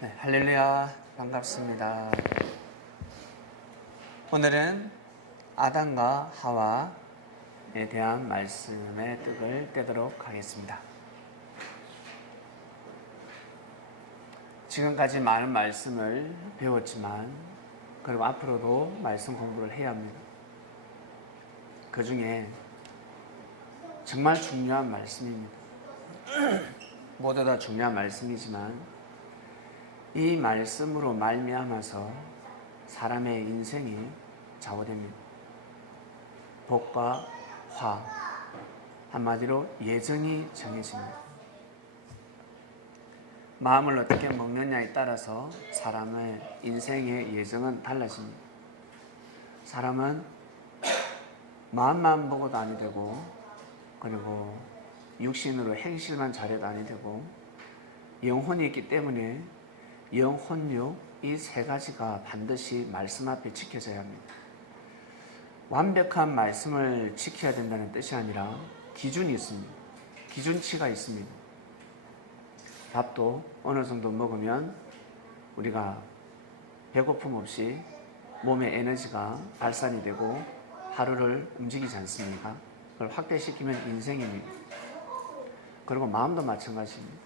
네, 할렐루야, 반갑습니다. 오늘은 아담과 하와에 대한 말씀의 뜻을 떼도록 하겠습니다. 지금까지 많은 말씀을 배웠지만, 그리고 앞으로도 말씀 공부를 해야 합니다. 그 중에 정말 중요한 말씀입니다. 모두 다 중요한 말씀이지만 이 말씀으로 말미암아서 사람의 인생이 좌우됩니다. 복과 화, 한마디로 예정이 정해집니다. 마음을 어떻게 먹느냐에 따라서 사람의 인생의 예정은 달라집니다. 사람은 마음만 먹어도 아니 되고, 그리고 육신으로 행실만 잘해도 아니 되고, 영혼이 있기 때문에 영혼육 이 세 가지가 반드시 말씀 앞에 지켜져야 합니다. 완벽한 말씀을 지켜야 된다는 뜻이 아니라 기준이 있습니다. 기준치가 있습니다. 밥도 어느 정도 먹으면 우리가 배고픔 없이 몸의 에너지가 발산이 되고 하루를 움직이지 않습니까? 그걸 확대시키면 인생입니다. 그리고 마음도 마찬가지입니다.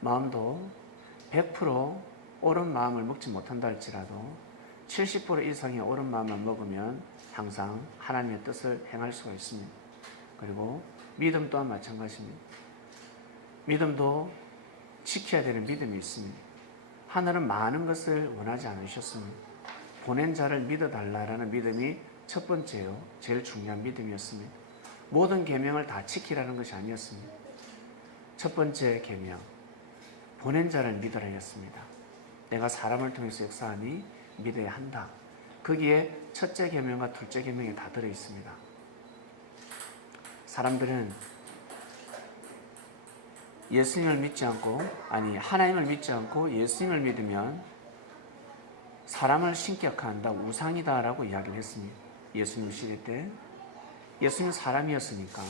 마음도 100% 옳은 마음을 먹지 못한다 할지라도 70% 이상의 옳은 마음을 먹으면 항상 하나님의 뜻을 행할 수가 있습니다. 그리고 믿음 또한 마찬가지입니다. 믿음도 지켜야 되는 믿음이 있습니다. 하늘은 많은 것을 원하지 않으셨습니다. 보낸 자를 믿어달라는 믿음이 첫 번째요, 제일 중요한 믿음이었습니다. 모든 계명을 다 지키라는 것이 아니었습니다. 첫 번째 계명, 보낸 자를 믿으라였습니다. 내가 사람을 통해서 역사하니 믿어야 한다. 거기에 첫째 계명과 둘째 계명이 다 들어있습니다. 사람들은 예수님을 믿지 않고, 하나님을 믿지 않고 예수님을 믿으면 사람을 신격화한다, 우상이다 라고 이야기를 했습니다. 예수님 시대 때 예수님은 사람이었으니까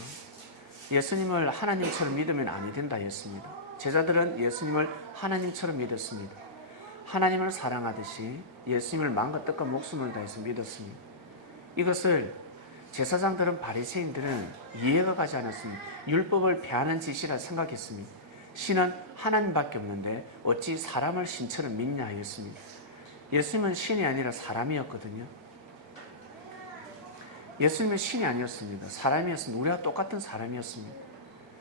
예수님을 하나님처럼 믿으면 아니 된다 했습니다. 제자들은 예수님을 하나님처럼 믿었습니다. 하나님을 사랑하듯이 예수님을 마음과 뜻과 목숨을 다해서 믿었습니다. 이것을 제사장들은, 바리새인들은 이해가 가지 않았습니다. 율법을 폐하는 짓이라 생각했습니다. 신은 하나님밖에 없는데 어찌 사람을 신처럼 믿냐 하였습니다. 예수님은 신이 아니라 사람이었거든요. 예수님은 신이 아니었습니다. 사람이었습니다. 우리와 똑같은 사람이었습니다.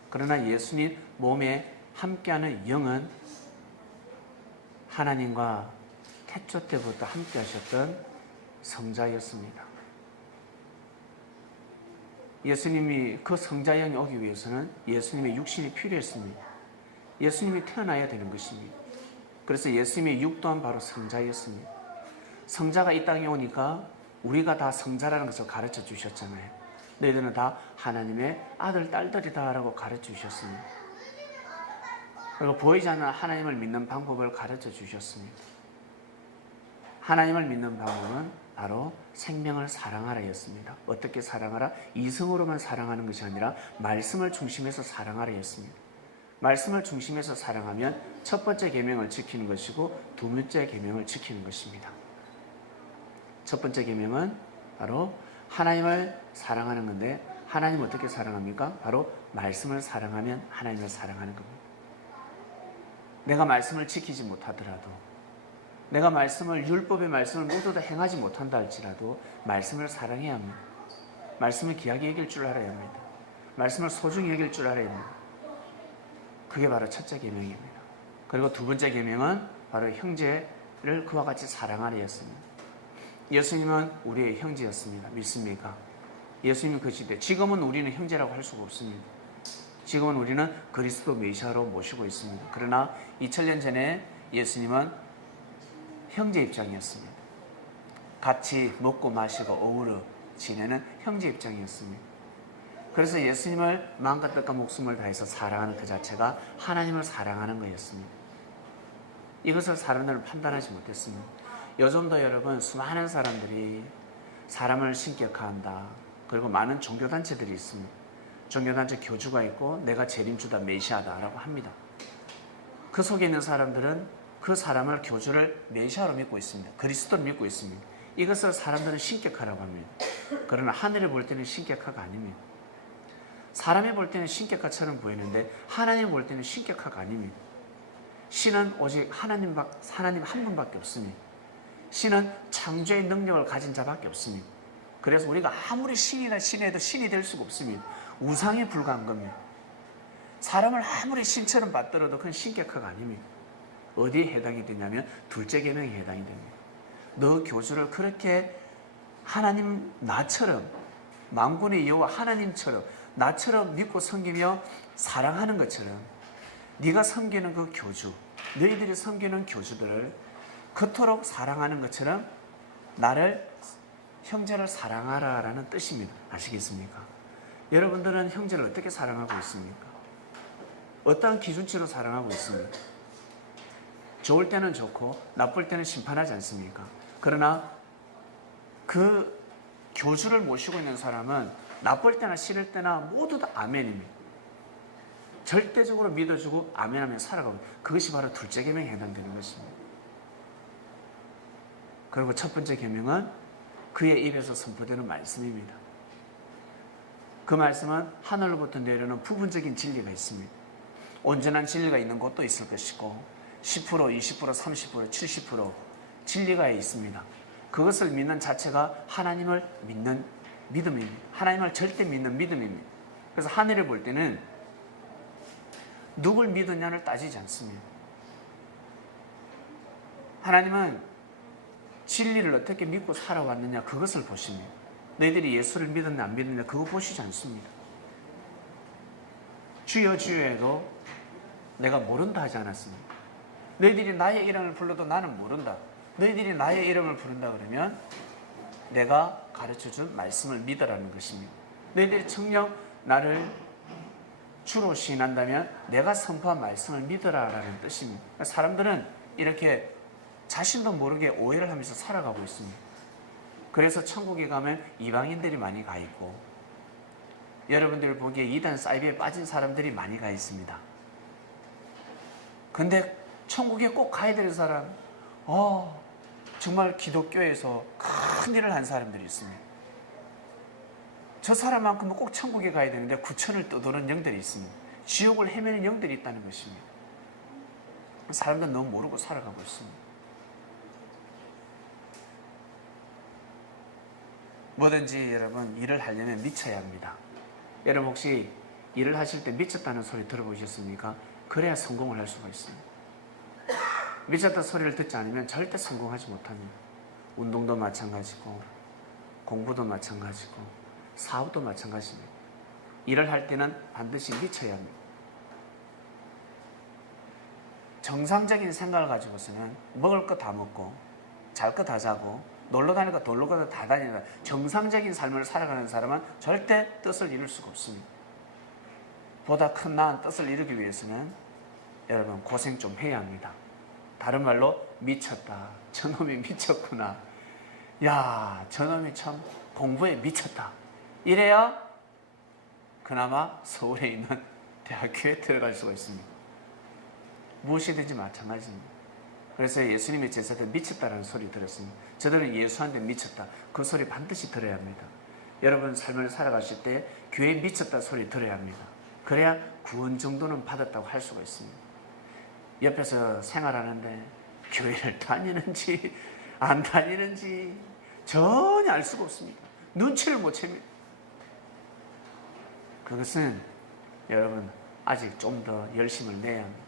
그러나 예수님 몸에 함께하는 영은 하나님과 태초 때부터 함께 하셨던 성자였습니다. 예수님이 그 성자 영이 오기 위해서는 예수님의 육신이 필요했습니다. 예수님이 태어나야 되는 것입니다. 그래서 예수님의 육 또한 바로 성자였습니다. 성자가 이 땅에 오니까 우리가 다 성자라는 것을 가르쳐 주셨잖아요. 너희들은 다 하나님의 아들, 딸들이다 라고 가르쳐 주셨습니다. 그리고 보이지 않는 하나님을 믿는 방법을 가르쳐 주셨습니다. 하나님을 믿는 방법은 바로 생명을 사랑하라였습니다. 어떻게 사랑하라? 이성으로만 사랑하는 것이 아니라 말씀을 중심해서 사랑하라였습니다. 말씀을 중심해서 사랑하면 첫 번째 계명을 지키는 것이고 두 번째 계명을 지키는 것입니다. 첫 번째 계명은 바로 하나님을 사랑하는 건데, 하나님 어떻게 사랑합니까? 바로 말씀을 사랑하면 하나님을 사랑하는 겁니다. 내가 말씀을 지키지 못하더라도, 내가 율법의 말씀을 모두 다 행하지 못한다 할지라도 말씀을 사랑해야 합니다. 말씀을 귀하게 여길 줄 알아야 합니다. 말씀을 소중히 여길 줄 알아야 합니다. 그게 바로 첫째 계명입니다. 그리고 두 번째 계명은 바로 형제를 그와 같이 사랑하라였습니다. 예수님은 우리의 형제였습니다. 믿습니까? 예수님은 그 시대, 지금은 우리는 형제라고 할 수가 없습니다. 지금은 우리는 그리스도 메시아로 모시고 있습니다. 그러나 2000년 전에 예수님은 형제 입장이었습니다. 같이 먹고 마시고 어우러 지내는 형제 입장이었습니다. 그래서 예수님을 마음과 뜻과 목숨을 다해서 사랑하는 그 자체가 하나님을 사랑하는 거였습니다. 이것을 사람들은 판단하지 못했습니다. 요즘도 여러분, 수많은 사람들이 사람을 신격화한다. 그리고 많은 종교단체들이 있습니다. 종교단체 교주가 있고 내가 재림주다, 메시아다 라고 합니다. 그 속에 있는 사람들은 그 사람을 교주를 메시아로 믿고 있습니다. 그리스도를 믿고 있습니다. 이것을 사람들은 신격화라고 합니다. 그러나 하늘이 볼 때는 신격화가 아닙니다. 사람이 볼 때는 신격화처럼 보이는데 하나님 볼 때는 신격화가 아닙니다. 신은 오직 하나님 한 분밖에 없습니다. 신은 창조의 능력을 가진 자밖에 없습니다. 그래서 우리가 아무리 신이나 신해도 신이 될 수가 없습니다. 우상에 불과한 겁니다. 사람을 아무리 신처럼 받들어도 그건 신격화가 아닙니다. 어디에 해당이 되냐면 둘째 계명에 해당이 됩니다. 너 교주를 그렇게 하나님 나처럼 만군의 여호와 하나님처럼 나처럼 믿고 섬기며 사랑하는 것처럼 네가 섬기는 그 교주, 너희들이 섬기는 교주들을 그토록 사랑하는 것처럼 나를 형제를 사랑하라라는 뜻입니다. 아시겠습니까? 여러분들은 형제를 어떻게 사랑하고 있습니까? 어떠한 기준치로 사랑하고 있습니까? 좋을 때는 좋고 나쁠 때는 심판하지 않습니까? 그러나 그 교주를 모시고 있는 사람은 나쁠 때나 싫을 때나 모두 다 아멘입니다. 절대적으로 믿어주고 아멘하며 살아가고, 그것이 바로 둘째 계명에 해당되는 것입니다. 그리고 첫 번째 계명은 그의 입에서 선포되는 말씀입니다. 그 말씀은 하늘로부터 내려오는 부분적인 진리가 있습니다. 온전한 진리가 있는 곳도 있을 것이고 10%, 20%, 30%, 70% 진리가 있습니다. 그것을 믿는 자체가 하나님을 믿는 믿음입니다. 하나님을 절대 믿는 믿음입니다. 그래서 하늘을 볼 때는 누굴 믿느냐를 따지지 않습니다. 하나님은 진리를 어떻게 믿고 살아왔느냐 그것을 보십니다. 너희들이 예수를 믿었냐 안 믿었냐 그거 보시지 않습니다. 주여 주여 해도 내가 모른다 하지 않았습니다. 너희들이 나의 이름을 불러도 나는 모른다. 너희들이 나의 이름을 부른다 그러면 내가 가르쳐준 말씀을 믿으라는 것입니다. 너희들이 청령 나를 주로 시인한다면 내가 선포한 말씀을 믿으라라는 뜻입니다. 사람들은 이렇게 자신도 모르게 오해를 하면서 살아가고 있습니다. 그래서 천국에 가면 이방인들이 많이 가 있고 여러분들 보기에 이단 사이비에 빠진 사람들이 많이 가 있습니다. 근데 천국에 꼭 가야 될 사람, 정말 기독교에서 큰 일을 한 사람들이 있습니다. 저 사람만큼은 꼭 천국에 가야 되는데 구천을 떠도는 영들이 있습니다. 지옥을 헤매는 영들이 있다는 것입니다. 사람들은 너무 모르고 살아가고 있습니다. 뭐든지 여러분 일을 하려면 미쳐야 합니다. 여러분 혹시 일을 하실 때 미쳤다는 소리 들어보셨습니까? 그래야 성공을 할 수가 있습니다. 미쳤다 소리를 듣지 않으면 절대 성공하지 못합니다. 운동도 마찬가지고 공부도 마찬가지고 사업도 마찬가지입니다. 일을 할 때는 반드시 미쳐야 합니다. 정상적인 생각을 가지고서는 먹을 거 다 먹고 잘 거 다 자고 놀러 다닐 거 놀러 가서 다 다니는 정상적인 삶을 살아가는 사람은 절대 뜻을 이룰 수가 없습니다. 보다 큰 나은 뜻을 이루기 위해서는 여러분 고생 좀 해야 합니다. 다른 말로 미쳤다. 저놈이 미쳤구나. 야, 저놈이 참 공부에 미쳤다. 이래야 그나마 서울에 있는 대학교에 들어갈 수가 있습니다. 무엇이든지 마찬가지입니다. 그래서 예수님의 제자들 미쳤다라는 소리 들었습니다. 저들은 예수한테 미쳤다. 그 소리 반드시 들어야 합니다. 여러분 삶을 살아가실 때 교회에 미쳤다 소리 들어야 합니다. 그래야 구원 정도는 받았다고 할 수가 있습니다. 옆에서 생활하는데 교회를 다니는지 안 다니는지 전혀 알 수가 없습니다. 눈치를 못 챕니다. 그것은 여러분 아직 좀 더 열심을 내야 합니다.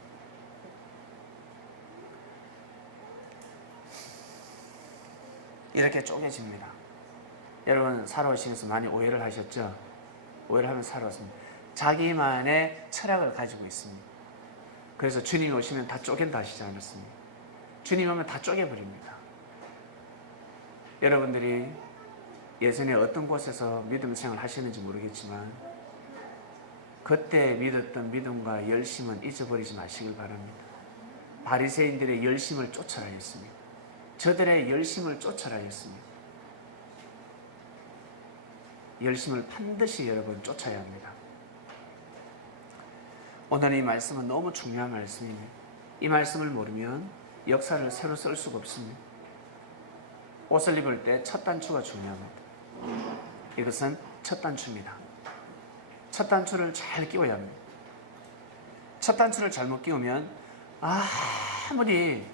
이렇게 쪼개집니다. 여러분 살아오시면서 많이 오해를 하셨죠? 오해를 하면서 살아왔습니다. 자기만의 철학을 가지고 있습니다. 그래서 주님이 오시면 다 쪼갠다 하시지 않았습니까? 주님 오면 다 쪼개버립니다. 여러분들이 예전에 어떤 곳에서 믿음 생활을 하시는지 모르겠지만 그때 믿었던 믿음과 열심은 잊어버리지 마시길 바랍니다. 바리새인들의 열심을 쫓아라 했습니다. 저들의 열심을 쫓아라 했습니다. 열심을 반드시 여러분 쫓아야 합니다. 오늘 이 말씀은 너무 중요한 말씀입니다. 이 말씀을 모르면 역사를 새로 쓸 수가 없습니다. 옷을 입을 때 첫 단추가 중요합니다. 이것은 첫 단추입니다. 첫 단추를 잘 끼워야 합니다. 첫 단추를 잘못 끼우면 아무리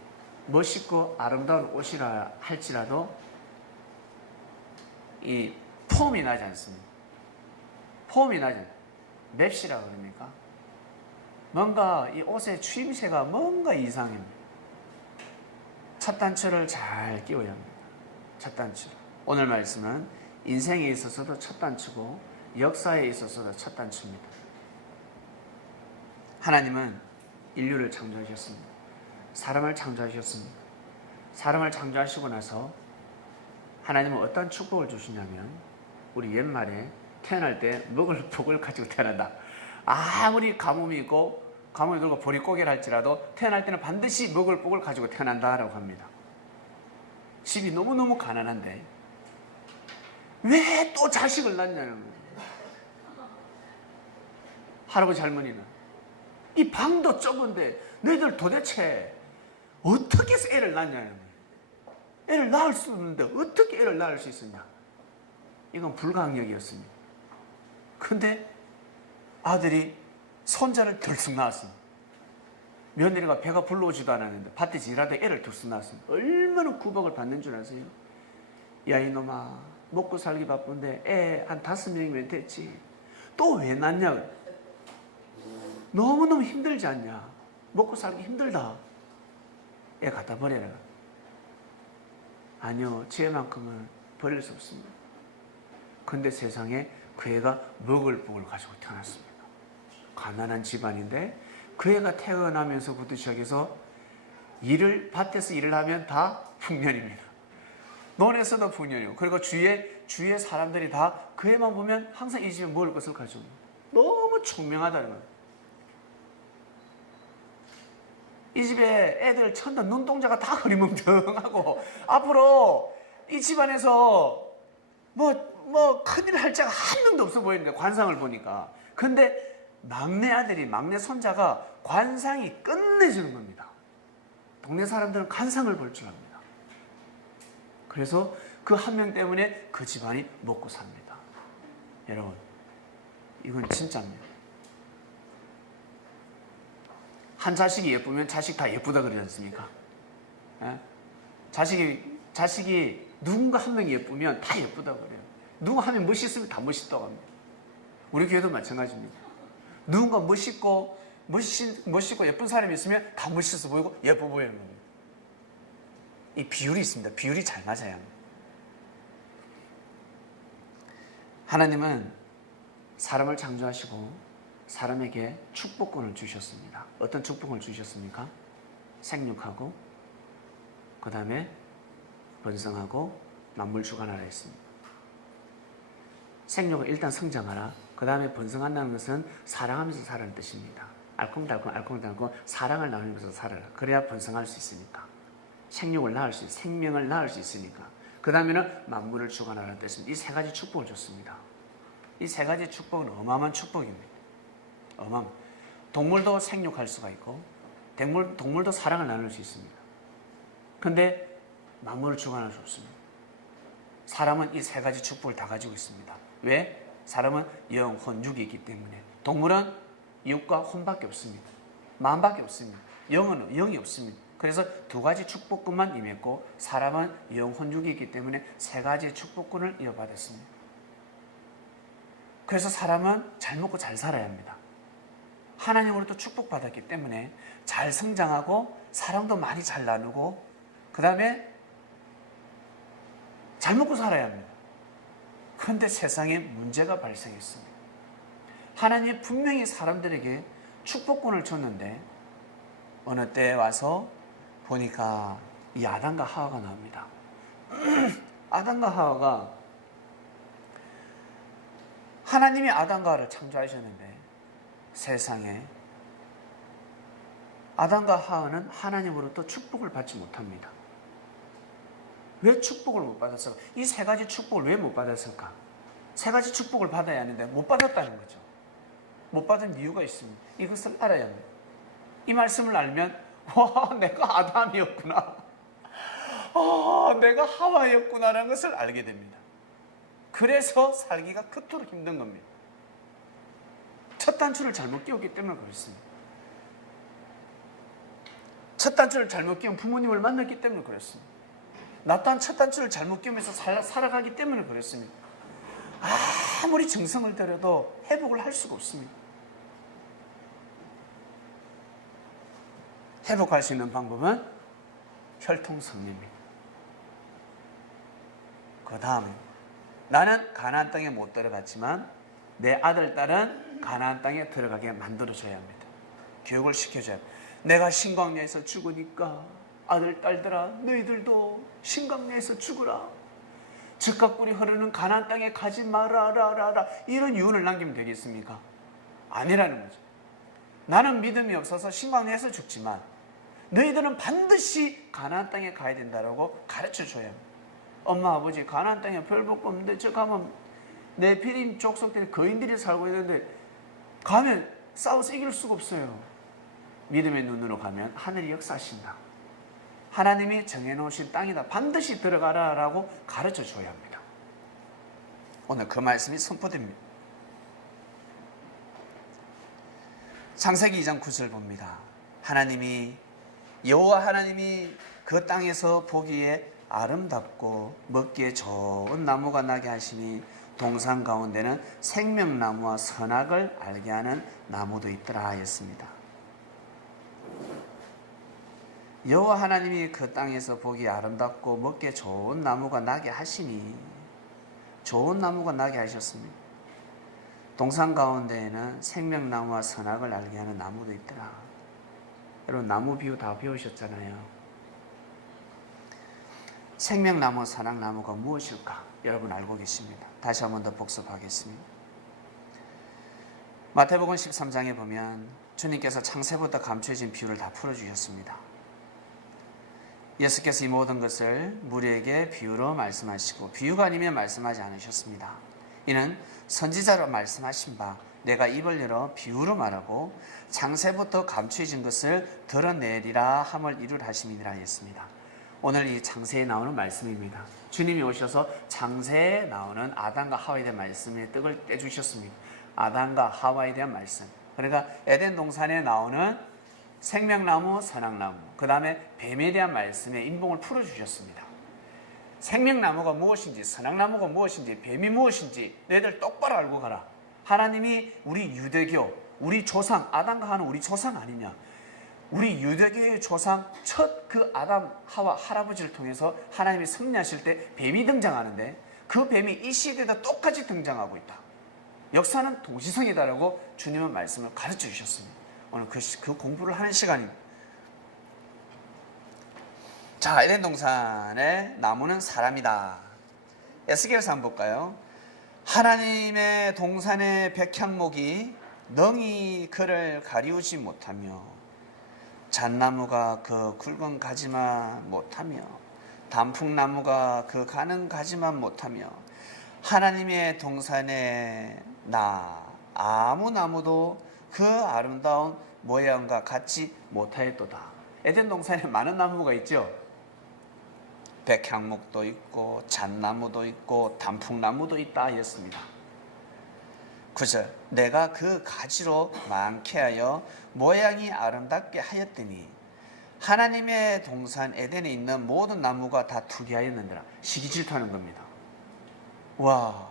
멋있고 아름다운 옷이라 할지라도 이 폼이 나지 않습니다. 폼이 나지 않습니다. 맵시라 그럽니까? 뭔가 이 옷의 추임새가 뭔가 이상합니다. 첫 단추를 잘 끼워야 합니다. 첫 단추. 오늘 말씀은 인생에 있어서도 첫 단추고 역사에 있어서도 첫 단추입니다. 하나님은 인류를 창조하셨습니다. 사람을 창조하셨습니다. 사람을 창조하시고 나서 하나님은 어떤 축복을 주시냐면 우리 옛말에 태어날 때 먹을 복을 가지고 태어난다. 아무리 가뭄이 있고 가뭄이 들고 보리 꼬개를 할지라도 태어날 때는 반드시 먹을 복을 가지고 태어난다라고 합니다. 집이 너무너무 가난한데 왜 또 자식을 낳냐는 거예요. 할아버지 할머니는 이 방도 좁은데 너희들 도대체 어떻게 해서 애를 낳냐는 거예요. 애를 낳을 수 없는데 어떻게 애를 낳을 수 있었냐. 이건 불가항력이었습니다. 근데 아들이 손자를 들쑥 낳았습니다. 며느리가 배가 불러오지도 않았는데 밭에서 일하다 애를 들쑥 낳았습니다. 얼마나 구박을 받는 줄 아세요? 야 이놈아, 먹고 살기 바쁜데 애 한 5명이면 됐지. 또 왜 낳냐? 너무너무 힘들지 않냐? 먹고 살기 힘들다. 애 갖다 버려라. 아니요, 제 애만큼은 버릴 수 없습니다. 근데 세상에 그 애가 먹을 복을 가지고 태어났습니다. 가난한 집안인데 그 애가 태어나면서부터 시작해서 밭에서 일을 하면 다 풍년입니다. 논에서도 풍년이고, 그리고 주위의 사람들이 다 그 애만 보면 항상 이 집에 먹을 것을 가져옵니다. 너무 총명하다는 거예요. 이 집에 애들 천다 눈동자가 다 흐리멍텅하고 앞으로 이 집안에서 뭐 큰일 할 자가 한 명도 없어 보이는데 관상을 보니까. 근데 막내 아들이 막내 손자가 관상이 끝내주는 겁니다. 동네 사람들은 관상을 볼 줄 압니다. 그래서 그 한 명 때문에 그 집안이 먹고 삽니다. 여러분, 이건 진짜입니다. 한 자식이 예쁘면 자식 다 예쁘다 그러지 않습니까? 예? 자식이 누군가 한 명이 예쁘면 다 예쁘다고 그래요. 누가 한 명 멋있으면 다 멋있다고 합니다. 우리 교회도 마찬가지입니다. 누군가 멋있고 예쁜 사람이 있으면 다 멋있어 보이고 예뻐 보이는 겁니다. 이 비율이 있습니다. 비율이 잘 맞아야 합니다. 하나님은 사람을 창조하시고 사람에게 축복권을 주셨습니다. 어떤 축복을 주셨습니까? 생육하고 그 다음에 번성하고 만물 주관하라 했습니다. 생육은 일단 성장하라. 그 다음에 번성한다는 것은 사랑하면서 살아라는 뜻입니다. 알콩달콩 사랑을 나누면서 살아라. 그래야 번성할 수 있으니까. 생육을 낳을 수 있으니까. 생명을 낳을 수 있으니까. 그 다음에는 만물을 주관하라는 뜻입니다. 이 세 가지 축복을 줬습니다. 이 세 가지 축복은 어마어마한 축복입니다. 동물도 생육할 수가 있고 동물도 사랑을 나눌 수 있습니다. 근데 만물을 주관할 수 없습니다. 사람은 이 세 가지 축복을 다 가지고 있습니다. 왜? 사람은 영, 혼, 육이 있기 때문에. 동물은 육과 혼밖에 없습니다. 마음밖에 없습니다. 영은 영이 없습니다. 그래서 두 가지 축복권만 임했고 사람은 영, 혼, 육이 있기 때문에 세 가지 축복권을 이어받았습니다. 그래서 사람은 잘 먹고 잘 살아야 합니다. 하나님으로부터 축복받았기 때문에 잘 성장하고 사랑도 많이 잘 나누고 그 다음에 잘 먹고 살아야 합니다. 그런데 세상에 문제가 발생했습니다. 하나님이 분명히 사람들에게 축복권을 줬는데 어느 때에 와서 보니까 이 아담과 하와가 나옵니다. 아담과 하와가 하나님이 아담과 하와를 창조하셨는데 세상에 아담과 하와는 하나님으로부터 축복을 받지 못합니다. 왜 축복을 못 받았을까? 이 세 가지 축복을 왜 못 받았을까? 세 가지 축복을 받아야 하는데 못 받았다는 거죠. 못 받은 이유가 있습니다. 이것을 알아야 합니다. 이 말씀을 알면 와, 내가 아담이었구나. 내가 하와였구나라는 것을 알게 됩니다. 그래서 살기가 그토록 힘든 겁니다. 첫 단추를 잘못 끼웠기 때문에 그렇습니다. 첫 단추를 잘못 끼운 부모님을 만났기 때문에 그렇습니다. 나 또한 첫 단추를 잘못 끼우면서 살아가기 때문에 그렇습니다. 아무리 정성을 들여도 회복을 할 수가 없습니다. 회복할 수 있는 방법은 혈통성례입니다. 그 다음에 나는 가나안 땅에 못 들어갔지만 내 아들, 딸은 가나안 땅에 들어가게 만들어줘야 합니다. 교육을 시켜줘야 합니다. 내가 신광야에서 죽으니까 아들, 딸들아 너희들도 신광야에서 죽으라. 젖과 꿀이 흐르는 가나안 땅에 가지 말아라. 이런 유언을 남기면 되겠습니까? 아니라는 거죠. 나는 믿음이 없어서 신광야에서 죽지만 너희들은 반드시 가나안 땅에 가야 된다라고 가르쳐줘야 합니다. 엄마, 아버지 가나안 땅에 별 볼 거 없는데 저 가면 내 피림 족속들이 거인들이 살고 있는데 가면 싸워서 이길 수가 없어요. 믿음의 눈으로 가면 하늘이 역사하신다. 하나님이 정해놓으신 땅이다. 반드시 들어가라라고 가르쳐줘야 합니다. 오늘 그 말씀이 선포됩니다. 창세기 2장 9절 봅니다. 여호와 하나님이 그 땅에서 보기에 아름답고 먹기에 좋은 나무가 나게 하시니 동산 가운데는 생명나무와 선악을 알게 하는 나무도 있더라 하였습니다. 여호와 하나님이 그 땅에서 보기에 아름답고 먹기에 좋은 나무가 나게 하시니 좋은 나무가 나게 하셨습니다. 동산 가운데에는 생명나무와 선악을 알게 하는 나무도 있더라. 여러분 나무 비유 다 배우셨잖아요. 생명나무, 선악나무가 무엇일까? 여러분 알고 계십니다. 다시 한 번 더 복습하겠습니다. 마태복음 13장에 보면 주님께서 창세부터 감춰진 비유를 다 풀어주셨습니다. 예수께서 이 모든 것을 무리에게 비유로 말씀하시고 비유가 아니면 말씀하지 않으셨습니다. 이는 선지자로 말씀하신 바 내가 입을 열어 비유로 말하고 창세부터 감춰진 것을 드러내리라 함을 이루라 하심이니라 했습니다. 오늘 이 창세에 나오는 말씀입니다. 주님이 오셔서 창세에 나오는 아담과 하와에 대한 말씀의 떡을 떼주셨습니다. 아담과 하와에 대한 말씀. 그러니까 에덴 동산에 나오는 생명나무, 선악나무, 그 다음에 뱀에 대한 말씀의 인봉을 풀어주셨습니다. 생명나무가 무엇인지, 선악나무가 무엇인지, 뱀이 무엇인지 너희들 똑바로 알고 가라. 하나님이 우리 유대교, 우리 조상, 아담과 하와는 우리 조상 아니냐. 우리 유대교의 조상 첫 그 아담, 하와 할아버지를 통해서 하나님이 섭리하실 때 뱀이 등장하는데 그 뱀이 이 시대에도 똑같이 등장하고 있다. 역사는 동시성이다라고 주님은 말씀을 가르쳐 주셨습니다. 오늘 그 공부를 하는 시간입니다. 자, 에덴 동산의 나무는 사람이다. 에스겔서 한번 볼까요? 하나님의 동산의 백향목이 능히 그를 가리우지 못하며 잣나무가 그 굵은 가지만 못하며 단풍나무가 그 가는 가지만 못하며 하나님의 동산에 아무 나무도 그 아름다운 모양과 같지 못하였도다. 에덴 동산에 많은 나무가 있죠. 백향목도 있고 잣나무도 있고 단풍나무도 있다 하였습니다. 9절 내가 그 가지로 많게 하여 모양이 아름답게 하였더니 하나님의 동산 에덴에 있는 모든 나무가 다 투기하였느니라. 시기질투하는 겁니다. 와,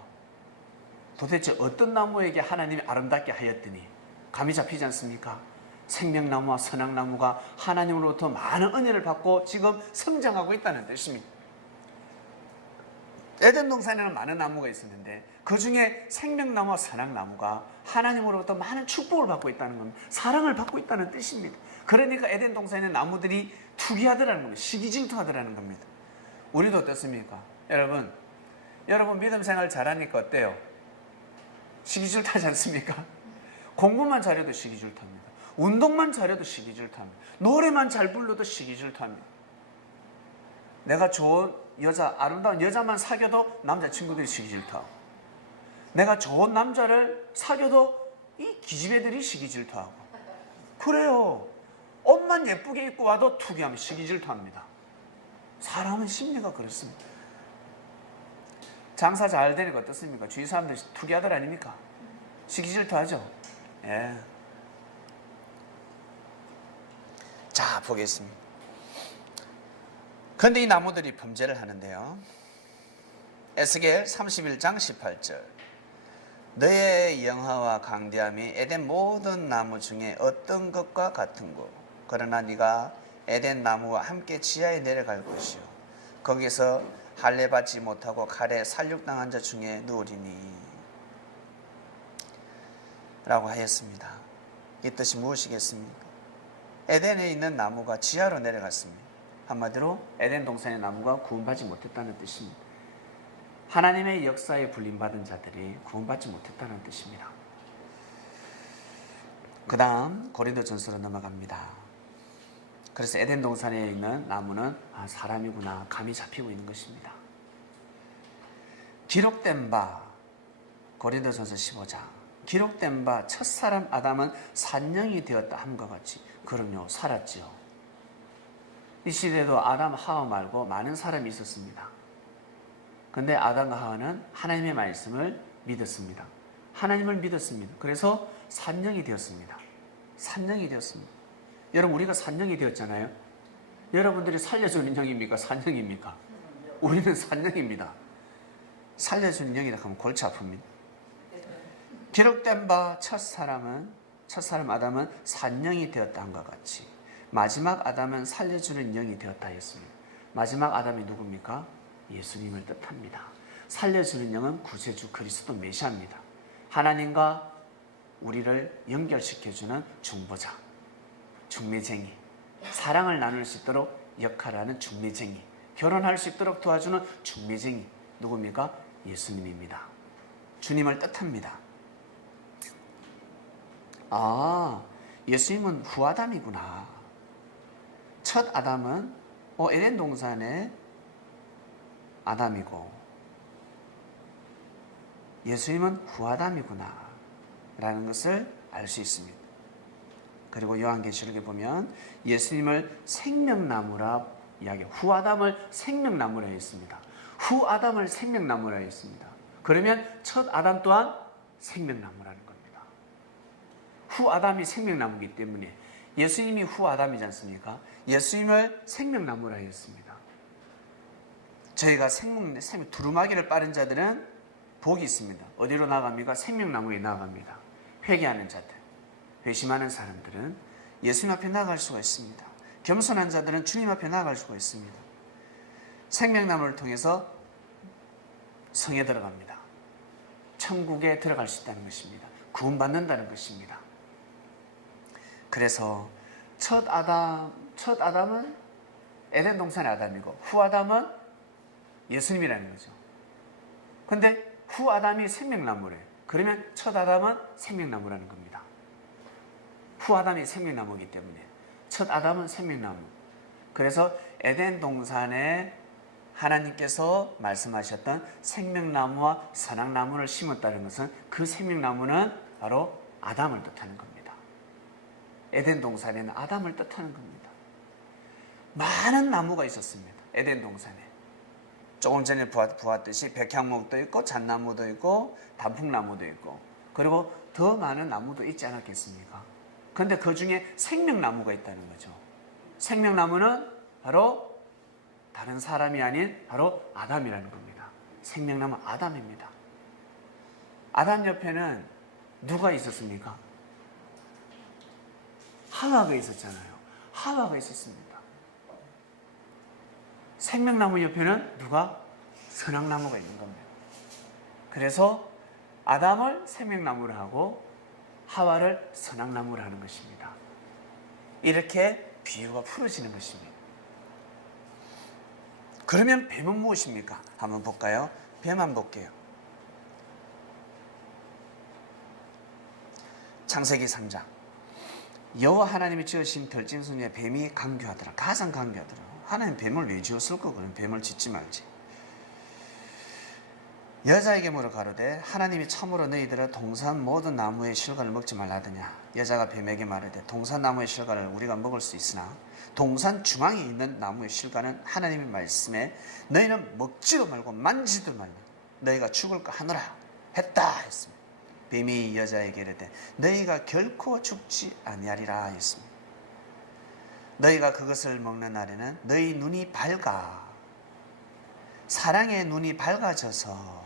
도대체 어떤 나무에게 하나님이 아름답게 하였더니 감이 잡히지 않습니까? 생명나무와 선악나무가 하나님으로부터 많은 은혜를 받고 지금 성장하고 있다는 뜻입니다. 에덴 동산에는 많은 나무가 있었는데 그 중에 생명나무와 선악나무가 하나님으로부터 많은 축복을 받고 있다는 겁니다. 사랑을 받고 있다는 뜻입니다. 그러니까 에덴 동산에 나무들이 투기하더라는 겁니다. 시기질투하더라는 겁니다. 우리도 어떻습니까? 여러분 믿음 생활 잘하니까 어때요? 시기질투하지 않습니까? 공부만 잘해도 시기질투합니다. 운동만 잘해도 시기질투합니다. 노래만 잘 불러도 시기질투합니다. 내가 좋은 여자, 아름다운 여자만 사귀어도 남자친구들이 시기질투하고 내가 좋은 남자를 사귀어도 이 기집애들이 시기질투하고 그래요. 옷만 예쁘게 입고 와도 투기하면 시기 질투합니다. 사람은 심리가 그렇습니다. 장사 잘 되니까 어떻습니까? 주위 사람들 투기하들 아닙니까? 시기 질투하죠. 예. 자, 보겠습니다. 그런데 이 나무들이 범죄를 하는데요. 에스겔 31장 18절. 너의 영화와 강대함이 에덴 모든 나무 중에 어떤 것과 같은고. 그러나 네가 에덴 나무와 함께 지하에 내려갈 것이요. 거기서 할례 받지 못하고 칼에 살육당한 자 중에 누우리니. 라고 하였습니다. 이 뜻이 무엇이겠습니까? 에덴에 있는 나무가 지하로 내려갔습니다. 한마디로 에덴 동산의 나무가 구원받지 못했다는 뜻입니다. 하나님의 역사에 불림받은 자들이 구원받지 못했다는 뜻입니다. 그 다음 고린도전서로 넘어갑니다. 그래서 에덴 동산에 있는 나무는 사람이구나 감이 잡히고 있는 것입니다. 기록된 바 고린도전서 15장 기록된 바 첫사람 아담은 산령이 되었다 함과 같이 그럼요 살았지요. 이 시대에도 아담 하와 말고 많은 사람이 있었습니다. 근데 아담과 하와는 하나님의 말씀을 믿었습니다. 하나님을 믿었습니다. 그래서 산령이 되었습니다. 산령이 되었습니다. 여러분 우리가 산령이 되었잖아요. 여러분들이 살려주는 영입니까? 산령입니까? 우리는 산령입니다. 살려주는 영이라 하면 골치 아픕니다. 기록된 바 첫사람 아담은 산령이 되었다 함과 같이 마지막 아담은 살려주는 영이 되었다 했습니다. 마지막 아담이 누굽니까? 예수님을 뜻합니다. 살려주는 영은 구세주 그리스도 메시아입니다. 하나님과 우리를 연결시켜주는 중보자, 중매쟁이, 사랑을 나눌 수 있도록 역할하는 중매쟁이, 결혼할 수 있도록 도와주는 중매쟁이 누굽니까? 예수님입니다. 주님을 뜻합니다. 예수님은 후아담이구나. 첫 아담은 에덴 동산의 아담이고 예수님은 후아담이구나 라는 것을 알 수 있습니다. 그리고 요한계시록에 보면 예수님을 생명나무라 이야기해요. 후아담을 생명나무라 했습니다. 후아담을 생명나무라 했습니다. 그러면 첫 아담 또한 생명나무라는 겁니다. 후아담이 생명나무이기 때문에 예수님이 후아담이지 않습니까? 예수님을 생명나무라 했습니다. 저희가 두루마기를 빠른 자들은 복이 있습니다. 어디로 나갑니까? 생명나무에 나갑니다. 회개하는 자들, 회심하는 사람들은 예수님 앞에 나갈 수가 있습니다. 겸손한 자들은 주님 앞에 나갈 수가 있습니다. 생명나무를 통해서 성에 들어갑니다. 천국에 들어갈 수 있다는 것입니다. 구원받는다는 것입니다. 그래서 첫 아담은 에덴 동산의 아담이고 후아담은 예수님이라는 거죠. 근데 후아담이 생명나무래. 그러면 첫 아담은 생명나무라는 겁니다. 후아담이 생명나무이기 때문에 첫 아담은 생명나무. 그래서 에덴 동산에 하나님께서 말씀하셨던 생명나무와 선악나무를 심었다는 것은 그 생명나무는 바로 아담을 뜻하는 겁니다. 에덴 동산에는 아담을 뜻하는 겁니다. 많은 나무가 있었습니다. 에덴 동산에. 조금 전에 보았듯이 백향목도 있고 잣나무도 있고 단풍나무도 있고 그리고 더 많은 나무도 있지 않았겠습니까? 그런데 그 중에 생명나무가 있다는 거죠. 생명나무는 바로 다른 사람이 아닌 바로 아담이라는 겁니다. 생명나무 아담입니다. 아담 옆에는 누가 있었습니까? 하와가 있었잖아요. 하와가 있었습니다. 생명나무 옆에는 누가? 선악나무가 있는 겁니다. 그래서 아담을 생명나무로 하고 하와를 선악나무로 하는 것입니다. 이렇게 비유가 풀어지는 것입니다. 그러면 뱀은 무엇입니까? 한번 볼까요? 뱀 한번 볼게요. 창세기 3장 여호와 하나님이 지으신 들짐승 중에 뱀이 강교하더라. 가장 강교하더라. 하나님 뱀을 왜 지었을까? 그럼 뱀을 짓지 말지. 여자에게 물어 가로되 하나님이 참으로 너희들은 동산 모든 나무의 실과를 먹지 말라 하더냐. 여자가 뱀에게 말하되 동산 나무의 실과를 우리가 먹을 수 있으나 동산 중앙에 있는 나무의 실과는 하나님의 말씀에 너희는 먹지도 말고 만지도 말라 너희가 죽을까 하노라 했다 했습니다. 뱀이 여자에게 이르되 너희가 결코 죽지 아니하리라 했습니다. 너희가 그것을 먹는 날에는 너희 눈이 밝아 사랑의 눈이 밝아져서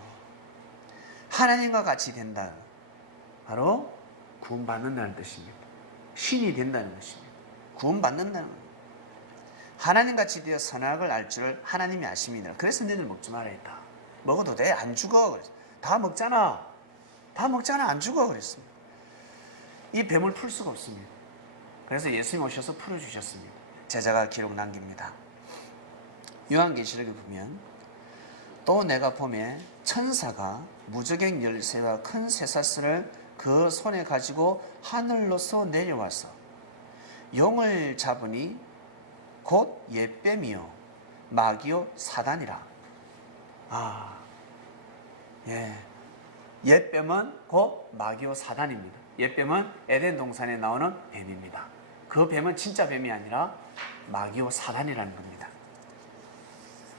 하나님과 같이 된다. 바로 구원받는다는 뜻입니다. 신이 된다는 것입니다. 구원받는다는 거예요. 하나님같이 되어 선악을 알 줄을 하나님이 아심이니라. 그래서 너희들 먹지 말아야 했다. 먹어도 돼. 안 죽어. 그랬어. 다 먹잖아. 안 죽어. 그랬습니다. 이 뱀을 풀 수가 없습니다. 그래서 예수님 오셔서 풀어주셨습니다. 제자가 기록 남깁니다. 요한계시록에 보면 또 내가 보매 천사가 무저갱 열쇠와 큰 쇠사슬을 그 손에 가지고 하늘로서 내려와서 용을 잡으니 곧 옛뱀이요 마귀요 사단이라. 옛뱀은 곧 마귀요 사단입니다. 옛뱀은 에덴 동산에 나오는 뱀입니다. 그 뱀은 진짜 뱀이 아니라 마귀요 사단이라는 겁니다.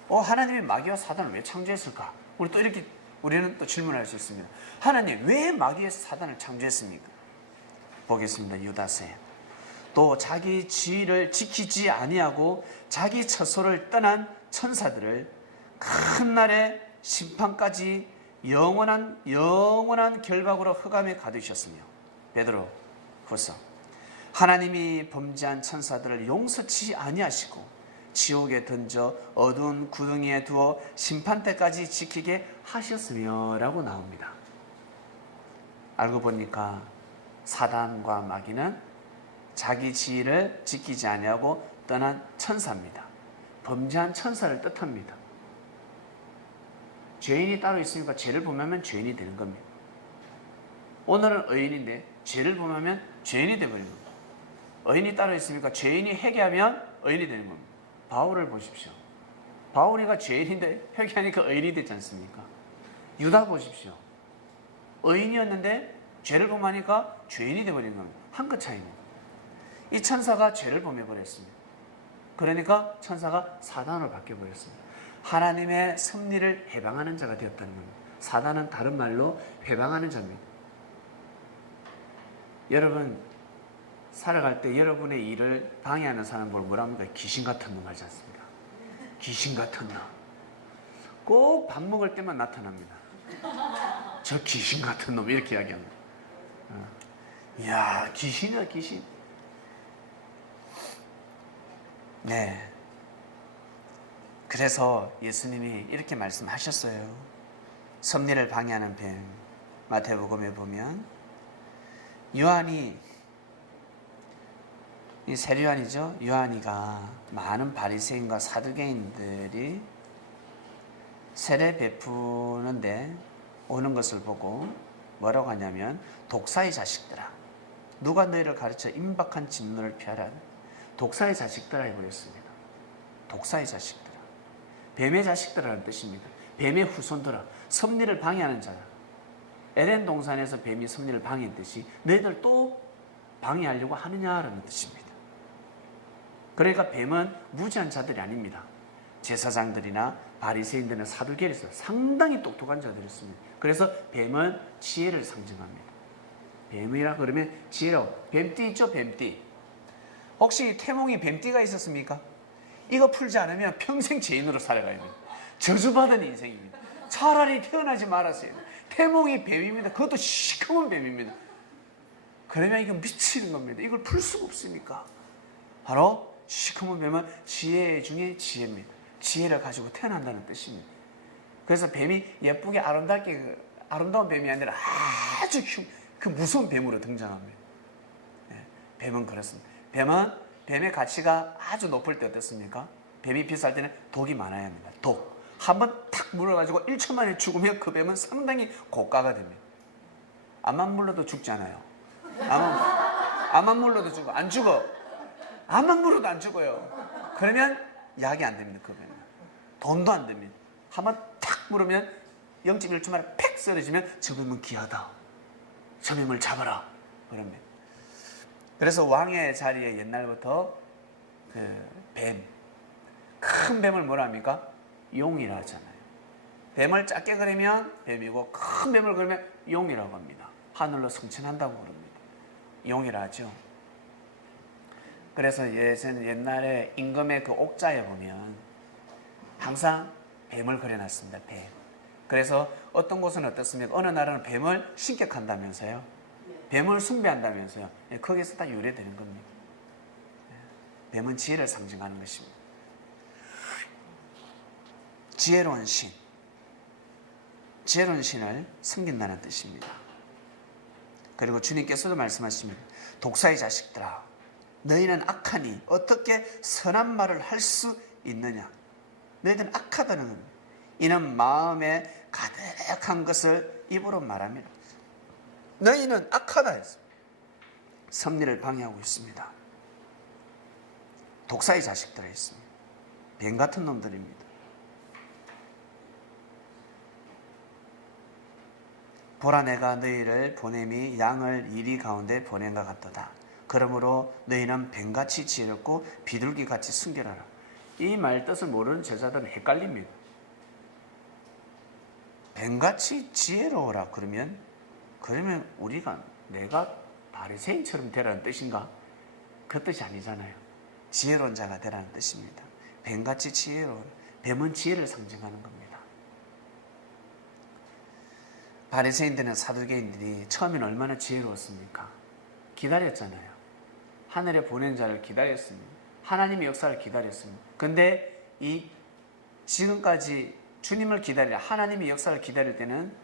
하나님이 마귀와 사단을 왜 창조했을까? 우리는 또 질문할 수 있습니다. 하나님 왜 마귀와 사단을 창조했습니까? 보겠습니다. 유다서에 또 자기 지위를 지키지 아니하고 자기 처소를 떠난 천사들을 큰 날의 심판까지 영원한 결박으로 흑암에 가두셨으며 베드로 후서 하나님이 범죄한 천사들을 용서치 아니하시고 지옥에 던져 어두운 구덩이에 두어 심판 때까지 지키게 하셨으며 라고 나옵니다. 알고 보니까 사단과 마귀는 자기 지위를 지키지 아니하고 떠난 천사입니다. 범죄한 천사를 뜻합니다. 죄인이 따로 있으니까 죄를 범하면 죄인이 되는 겁니다. 오늘은 의인인데 죄를 범하면 죄인이 되어버리는 겁니다. 의인이 따로 있으니까 죄인이 회개하면 의인이 되는 겁니다. 바울을 보십시오. 바울이가 죄인인데 회개하니까 의인이 되지 않습니까? 유다 보십시오. 의인이었는데 죄를 범하니까 죄인이 되어버리는 겁니다. 한 끗 차이입니다. 이 천사가 죄를 범해버렸습니다. 그러니까 천사가 사단으로 바뀌어버렸습니다. 하나님의 섭리를 해방하는 자가 되었다는 겁니다. 사단은 다른 말로 회방하는 자입니다. 여러분 살아갈 때 여러분의 일을 방해하는 사람을 뭐라 합니까? 귀신 같은 놈 하지 않습니까? 귀신 같은 놈. 꼭 밥 먹을 때만 나타납니다. 저 귀신 같은 놈 이렇게 이야기합니다. 이야 귀신이야 귀신. 네. 그래서 예수님이 이렇게 말씀하셨어요. 섭리를 방해하는 뱀. 마태복음에 보면 요한이 이 세례요한이죠. 요한이가 많은 바리새인과 사두개인들이 세례 베푸는데 오는 것을 보고 뭐라고 하냐면 독사의 자식들아 누가 너희를 가르쳐 임박한 진노를 피하라. 독사의 자식들아 해버렸습니다. 독사의 자식들아. 뱀의 자식들아라는 뜻입니다. 뱀의 후손들아. 섭리를 방해하는 자라. 에덴 동산에서 뱀이 섭리를 방해했듯이 너희들 또 방해하려고 하느냐라는 뜻입니다. 그러니까 뱀은 무지한 자들이 아닙니다. 제사장들이나 바리새인들이나 사두개인에서 상당히 똑똑한 자들이었습니다. 그래서 뱀은 지혜를 상징합니다. 뱀이라 그러면 지혜로. 뱀띠 있죠? 뱀띠. 혹시 태몽이 뱀띠가 있었습니까? 이거 풀지 않으면 평생 죄인으로 살아가야 됩니다. 저주받은 인생입니다. 차라리 태어나지 말았어요. 태몽이 뱀입니다. 그것도 시커먼 뱀입니다. 그러면 이거 미치는 겁니다. 이걸 풀 수가 없으니까. 바로 시커먼 뱀은 지혜 중에 지혜입니다. 지혜를 가지고 태어난다는 뜻입니다. 그래서 뱀이 예쁘게 아름다운 뱀이 아니라 아주 그 무서운 뱀으로 등장합니다. 네, 뱀은 그렇습니다. 뱀의 가치가 아주 높을 때 어떻습니까? 뱀이 비쌀 때는 독이 많아야 합니다. 독. 한번 탁 물어가지고 1초 만에 죽으면 그 뱀은 상당히 고가가 됩니다. 암만 물러도 죽지 않아요. 암만 물러도 죽어. 안 죽어. 암만 물어도 안 죽어요. 그러면 약이 안 됩니다. 그 뱀은. 돈도 안 됩니다. 한번 탁 물으면 0.1초 만에 팩 쓰러지면 저 뱀은 귀하다. 저 뱀을 잡아라. 그런 뱀. 그래서 왕의 자리에 옛날부터 큰 뱀을 뭐라 합니까? 용이라 하잖아요. 뱀을 작게 그리면 뱀이고 큰 뱀을 그리면 용이라고 합니다. 하늘로 승천한다고 그럽니다. 용이라 하죠. 그래서 옛날에 임금의 그 옥자에 보면 항상 뱀을 그려놨습니다. 뱀. 그래서 어떤 곳은 어떻습니까? 어느 나라는 뱀을 신격한다면서요. 뱀을 숭배한다면서요. 거기서 다 유래되는 겁니다. 뱀은 지혜를 상징하는 것입니다. 지혜로운 신. 지혜로운 신을 섬긴다는 뜻입니다. 그리고 주님께서도 말씀하십니다. 독사의 자식들아, 너희는 악하니 어떻게 선한 말을 할 수 있느냐? 너희들은 악하다는 겁니다. 이는 마음에 가득한 것을 입으로 말합니다. 너희는 악하다 했습니다. 섭리를 방해하고 있습니다. 독사의 자식들이 있습니다. 뱀 같은 놈들입니다. 보라, 내가 너희를 보냄이 양을 이리 가운데 보낸 것 같도다. 그러므로 너희는 뱀같이 지혜롭고 비둘기같이 순결하라. 이 말 뜻을 모르는 제자들은 헷갈립니다. 뱀같이 지혜로워라 그러면 내가 바리새인처럼 되라는 뜻인가? 그 뜻이 아니잖아요. 지혜로운 자가 되라는 뜻입니다. 뱀같이 지혜로운, 뱀은 지혜를 상징하는 겁니다. 바리새인들은 사두개인들이 처음엔 얼마나 지혜로웠습니까? 기다렸잖아요. 하늘에 보낸 자를 기다렸습니다. 하나님의 역사를 기다렸습니다. 근데 지금까지 주님을 하나님의 역사를 기다릴 때는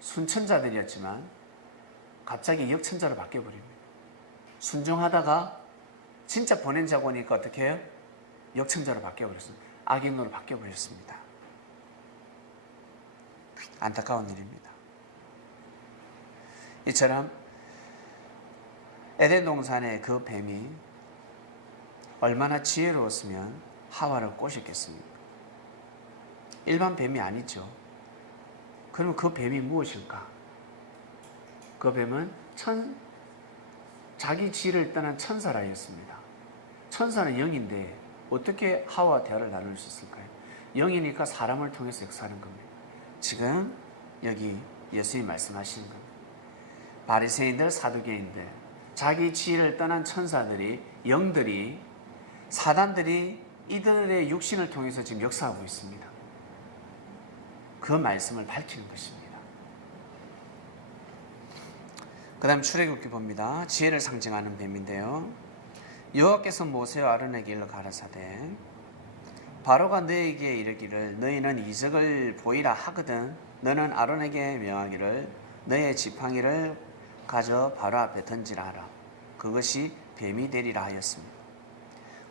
순천자들이었지만 갑자기 역천자로 바뀌어버립니다. 순종하다가 진짜 보낸 자 보니까 어떻게 해요? 역천자로 바뀌어버렸습니다. 악인으로 바뀌어버렸습니다. 안타까운 일입니다. 이처럼 에덴 동산의 그 뱀이 얼마나 지혜로웠으면 하와를 꼬셨겠습니까? 일반 뱀이 아니죠. 그럼 그 뱀이 무엇일까? 그 뱀은 자기 지혜를 떠난 천사라였습니다. 천사는 영인데 어떻게 하와와 대화를 나눌 수 있을까요? 영이니까 사람을 통해서 역사하는 겁니다. 지금 여기 예수님이 말씀하시는 겁니다. 바리새인들, 사두개인들, 자기 지혜를 떠난 천사들이, 영들이, 사단들이 이들의 육신을 통해서 지금 역사하고 있습니다. 그 말씀을 밝히는 것입니다. 그 다음 출애굽기 봅니다. 지혜를 상징하는 뱀인데요. 여호와께서 모세와 아론에게 일러 가라사대 바로가 너에게 이르기를 너희는 이적을 보이라 하거든 너는 아론에게 명하기를 너의 지팡이를 가져 바로 앞에 던지라 하라. 그것이 뱀이 되리라 하였습니다.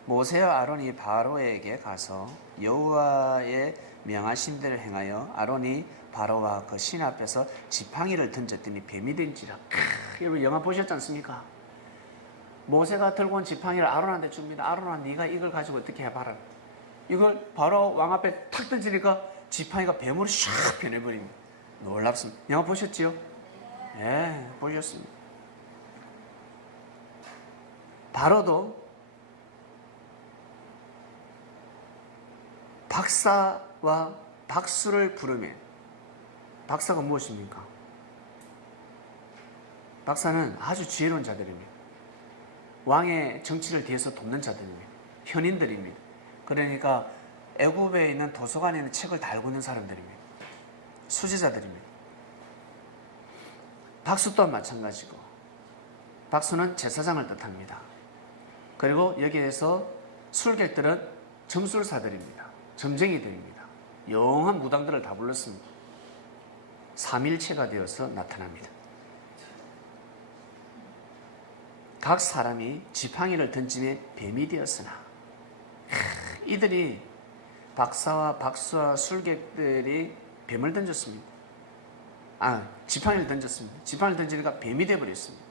모세와 아론이 바로에게 가서 여호와의 명하신 대로 행하여 아론이 바로와 그 신 앞에서 지팡이를 던졌더니 뱀이 된지라. 여러분 영화 보셨지 않습니까? 모세가 들고 온 지팡이를 아론한테 줍니다. 아론아, 네가 이걸 가지고 어떻게 해봐라. 이걸 바로 왕 앞에 탁 던지니까 지팡이가 뱀으로 샥 변해버립니다. 놀랍습니다. 영화 보셨지요? 예, 보셨습니다. 바로도 박사와 박수를 부르며, 박사가 무엇입니까? 박사는 아주 지혜로운 자들입니다. 왕의 정치를 뒤에서 돕는 자들입니다. 현인들입니다. 그러니까 애굽에 있는 도서관에 있는 책을 달고 있는 사람들입니다. 수제자들입니다. 박수 또한 마찬가지고, 박수는 제사장을 뜻합니다. 그리고 여기에서 술객들은 점술사들입니다. 점쟁이들입니다. 영한 무당들을 다 불렀습니다. 삼일체가 되어서 나타납니다. 각 사람이 지팡이를 던짐에 뱀이 되었으나, 이들이 박사와 박수와 술객들이 뱀을 던졌습니다. 지팡이를 던졌습니다. 지팡이를 던지니까 뱀이 되어버렸습니다.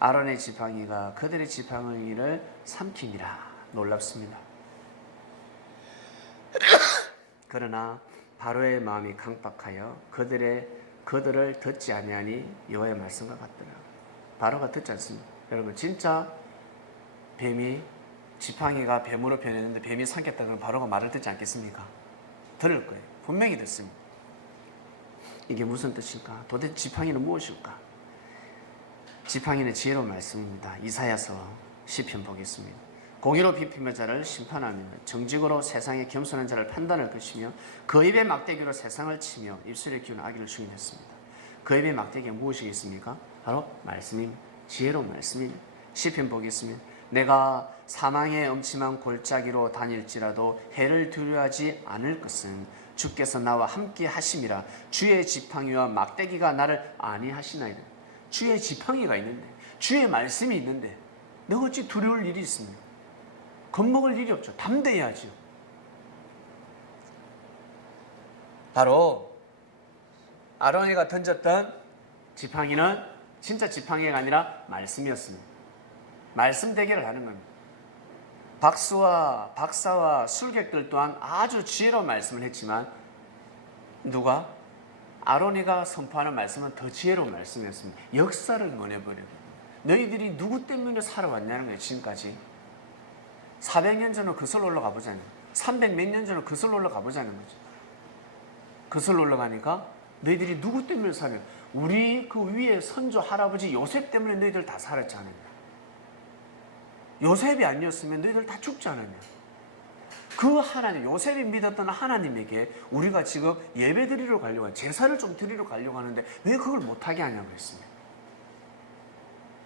아론의 지팡이가 그들의 지팡이를 삼키니라. 놀랍습니다. 그러나 바로의 마음이 강박하여 그들을 듣지 아니하니 여호와의 말씀과 같더라. 바로가 듣지 않습니다. 여러분 진짜 뱀이 지팡이가 뱀으로 변했는데 뱀이 삼켰다 그러면 바로가 말을 듣지 않겠습니까? 들을 거예요. 분명히 듣습니다. 이게 무슨 뜻일까? 도대체 지팡이는 무엇일까? 지팡이는 지혜로운 말씀입니다. 이사야서 시편 보겠습니다. 공의로 비피며 자를 심판하며 정직으로 세상에 겸손한 자를 판단할 것이며 그 입의 막대기로 세상을 치며 입술에 기운 아기를 죽이겠습니다. 그 입의 막대기가 무엇이겠습니까? 바로 말씀입니다. 지혜로운 말씀입니다. 시편 보겠습니다. 내가 사망의 엄침한 골짜기로 다닐지라도 해를 두려워하지 않을 것은 주께서 나와 함께 하심이라. 주의 지팡이와 막대기가 나를 안위하시나이다. 주의 지팡이가 있는데, 주의 말씀이 있는데 내가 어찌 두려울 일이 있습니까? 겁먹을 일이 없죠. 담대해야죠. 바로 아론이가 던졌던 지팡이는 진짜 지팡이가 아니라 말씀이었습니다. 말씀 대결을 하는 겁니다. 박사와 술객들 또한 아주 지혜로운 말씀을 했지만 누가? 아론이가 선포하는 말씀은 더 지혜로운 말씀이었습니다. 역사를 논해버리고 너희들이 누구 때문에 살아왔냐는 거예요. 지금까지 400년 전으로 그슬로 올라가 보자는 거예요. 300 몇 년 전으로 그슬로 올라가 보자는 거죠. 그슬로 올라가니까 너희들이 누구 때문에 살아요? 우리 그 위에 선조 할아버지 요셉 때문에 너희들 다 살았지 않느냐. 요셉이 아니었으면 너희들 다 죽지 않았냐. 그 하나님, 요셉이 믿었던 하나님에게 우리가 지금 예배 드리러 가려고 하는, 제사를 좀 드리러 가려고 하는데 왜 그걸 못하게 하냐고 그랬습니다.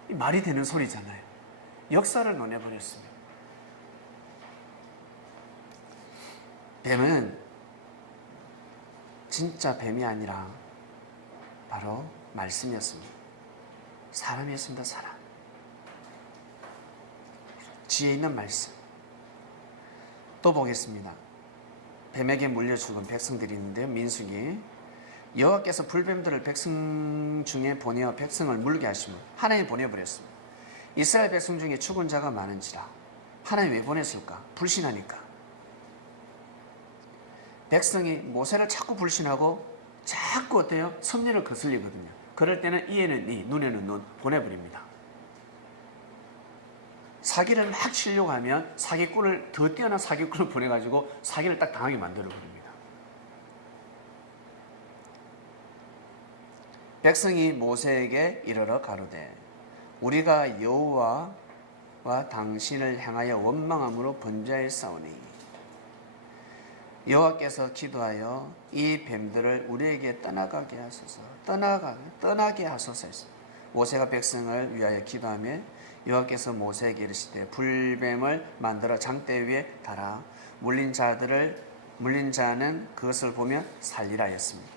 이 말이 되는 소리잖아요. 역사를 논해버렸습니다. 뱀은 진짜 뱀이 아니라 바로 말씀이었습니다. 사람이었습니다. 사람. 지혜 있는 말씀. 또 보겠습니다. 뱀에게 물려 죽은 백성들이 있는데요. 민수기. 여호와께서 불뱀들을 백성 중에 보내어 백성을 물게 하시며 하나님 보내버렸습니다. 이스라엘 백성 중에 죽은 자가 많은지라. 하나님 왜 보냈을까? 불신하니까. 백성이 모세를 자꾸 불신하고 자꾸 어때요? 섭리를 거슬리거든요. 그럴 때는 이에는 이, 눈에는 눈 보내버립니다. 사기를 막 치려고 하면 사기꾼을, 더 뛰어난 사기꾼을 보내가지고 사기를 딱 당하게 만들어버립니다. 백성이 모세에게 이르러 가로되 우리가 여호와와 당신을 향하여 원망함으로 번제하였사오니 여호와께서 기도하여 이 뱀들을 우리에게 떠나게 하소서 했습니다. 모세가 백성을 위하여 기도하며 여호와께서 모세에게 이르시되 불뱀을 만들어 장대 위에 달아 물린 자는 그것을 보며 살리라 했습니다.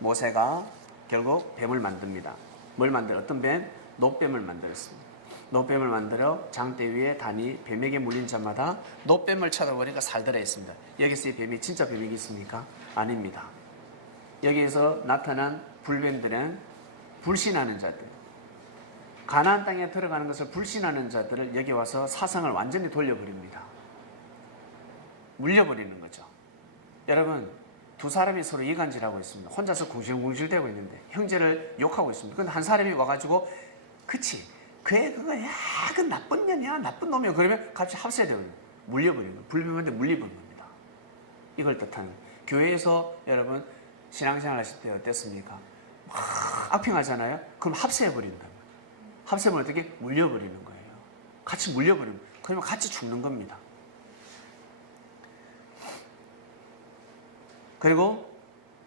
모세가 결국 뱀을 만듭니다. 뭘 만들어? 어떤 뱀? 놋뱀을 만들었습니다. 놋뱀을 만들어 장대 위에 다니 뱀에게 물린 자마다 놋뱀을 쳐다보니까 살더라 했습니다. 여기서 이 뱀이 진짜 뱀이겠습니까? 아닙니다. 여기에서 나타난 불뱀들은 불신하는 자들, 가나안 땅에 들어가는 것을 불신하는 자들을 여기 와서 사상을 완전히 돌려버립니다. 물려버리는 거죠. 여러분, 두 사람이 서로 이간질하고 있습니다. 혼자서 궁실궁실대고 있는데 형제를 욕하고 있습니다. 그런데 한 사람이 와가지고 그치, 그애 그거 야, 그 나쁜 년이야, 나쁜 놈이야. 그러면 같이 합세되거든요. 물려버리는 거예요. 불뱀한테 물려버리는 겁니다. 이걸 뜻하는 교회에서 여러분 신앙생활 하실 때 어땠습니까? 막 악평하잖아요. 그럼 합세해버린다. 합세면 어떻게? 물려버리는 거예요. 같이 물려버리는 거예요. 그러면 같이 죽는 겁니다. 그리고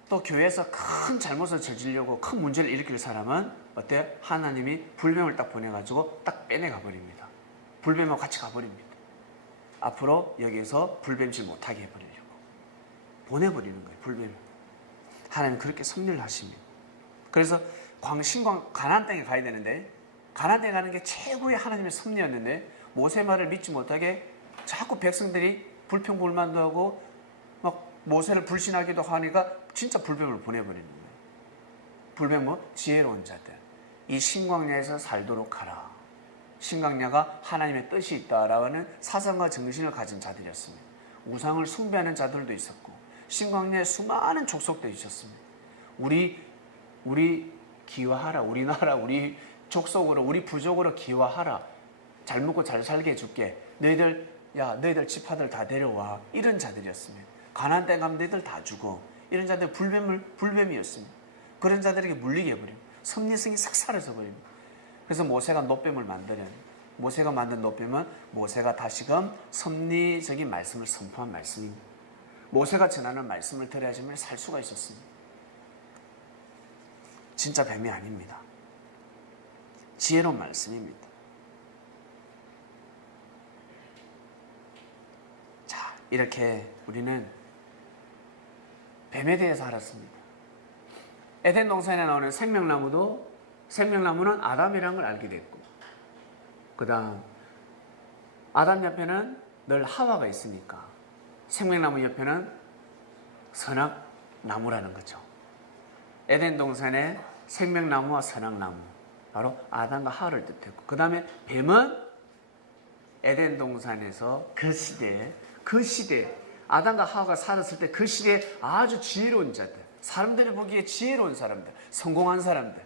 또 교회에서 큰 잘못을 저지르려고 큰 문제를 일으킬 사람은 어때? 하나님이 불뱀을 딱 보내가지고 딱 빼내가 버립니다. 불뱀하고 같이 가버립니다. 앞으로 여기에서 불뱀질 못하게 해버리려고 보내버리는 거예요. 불뱀을. 하나님 그렇게 섭리를 하십니다. 그래서 광신광 가나안 땅에 가야 되는데 가나안 땅에 가는 게 최고의 하나님의 섭리였는데 모세 말을 믿지 못하게 자꾸 백성들이 불평불만도 하고 막 모세를 불신하기도 하니까 진짜 불뱀을 보내버리는 거예요. 불뱀은 지혜로운 자들. 이 신광야에서 살도록 하라. 신광야가 하나님의 뜻이 있다라는 사상과 정신을 가진 자들이었습니다. 우상을 숭배하는 자들도 있었고 신광야에 수많은 족속들이 있었습니다. 우리 기화하라. 우리나라 우리 족속으로 우리 부족으로 기화하라. 잘 먹고 잘 살게 해줄게. 너희들 지파들 다 데려와. 이런 자들이었습니다. 가나안 땅 가면 너희들 다 주고. 이런 자들 불뱀이었습니다. 그런 자들에게 물리게 해버립니다. 섭리성이 싹 사라져 버립니다. 그래서 모세가 놋뱀을 만들어요. 모세가 만든 놋뱀은 모세가 다시금 섭리적인 말씀을 선포한 말씀입니다. 모세가 전하는 말씀을 들어야지만 살 수가 있었습니다. 진짜 뱀이 아닙니다. 지혜로운 말씀입니다. 자, 이렇게 우리는 뱀에 대해서 알았습니다. 에덴 동산에 나오는 생명나무는 아담이라는 걸 알게 됐고, 그 다음 아담 옆에는 늘 하와가 있으니까 생명나무 옆에는 선악나무라는 거죠. 에덴 동산에 생명나무와 선악나무, 바로 아담과 하와를 뜻했고, 그 다음에 뱀은 에덴 동산에서 그 시대에 아담과 하와가 살았을 때 그 시대에 아주 지혜로운 자들, 사람들이 보기에 지혜로운 사람들, 성공한 사람들,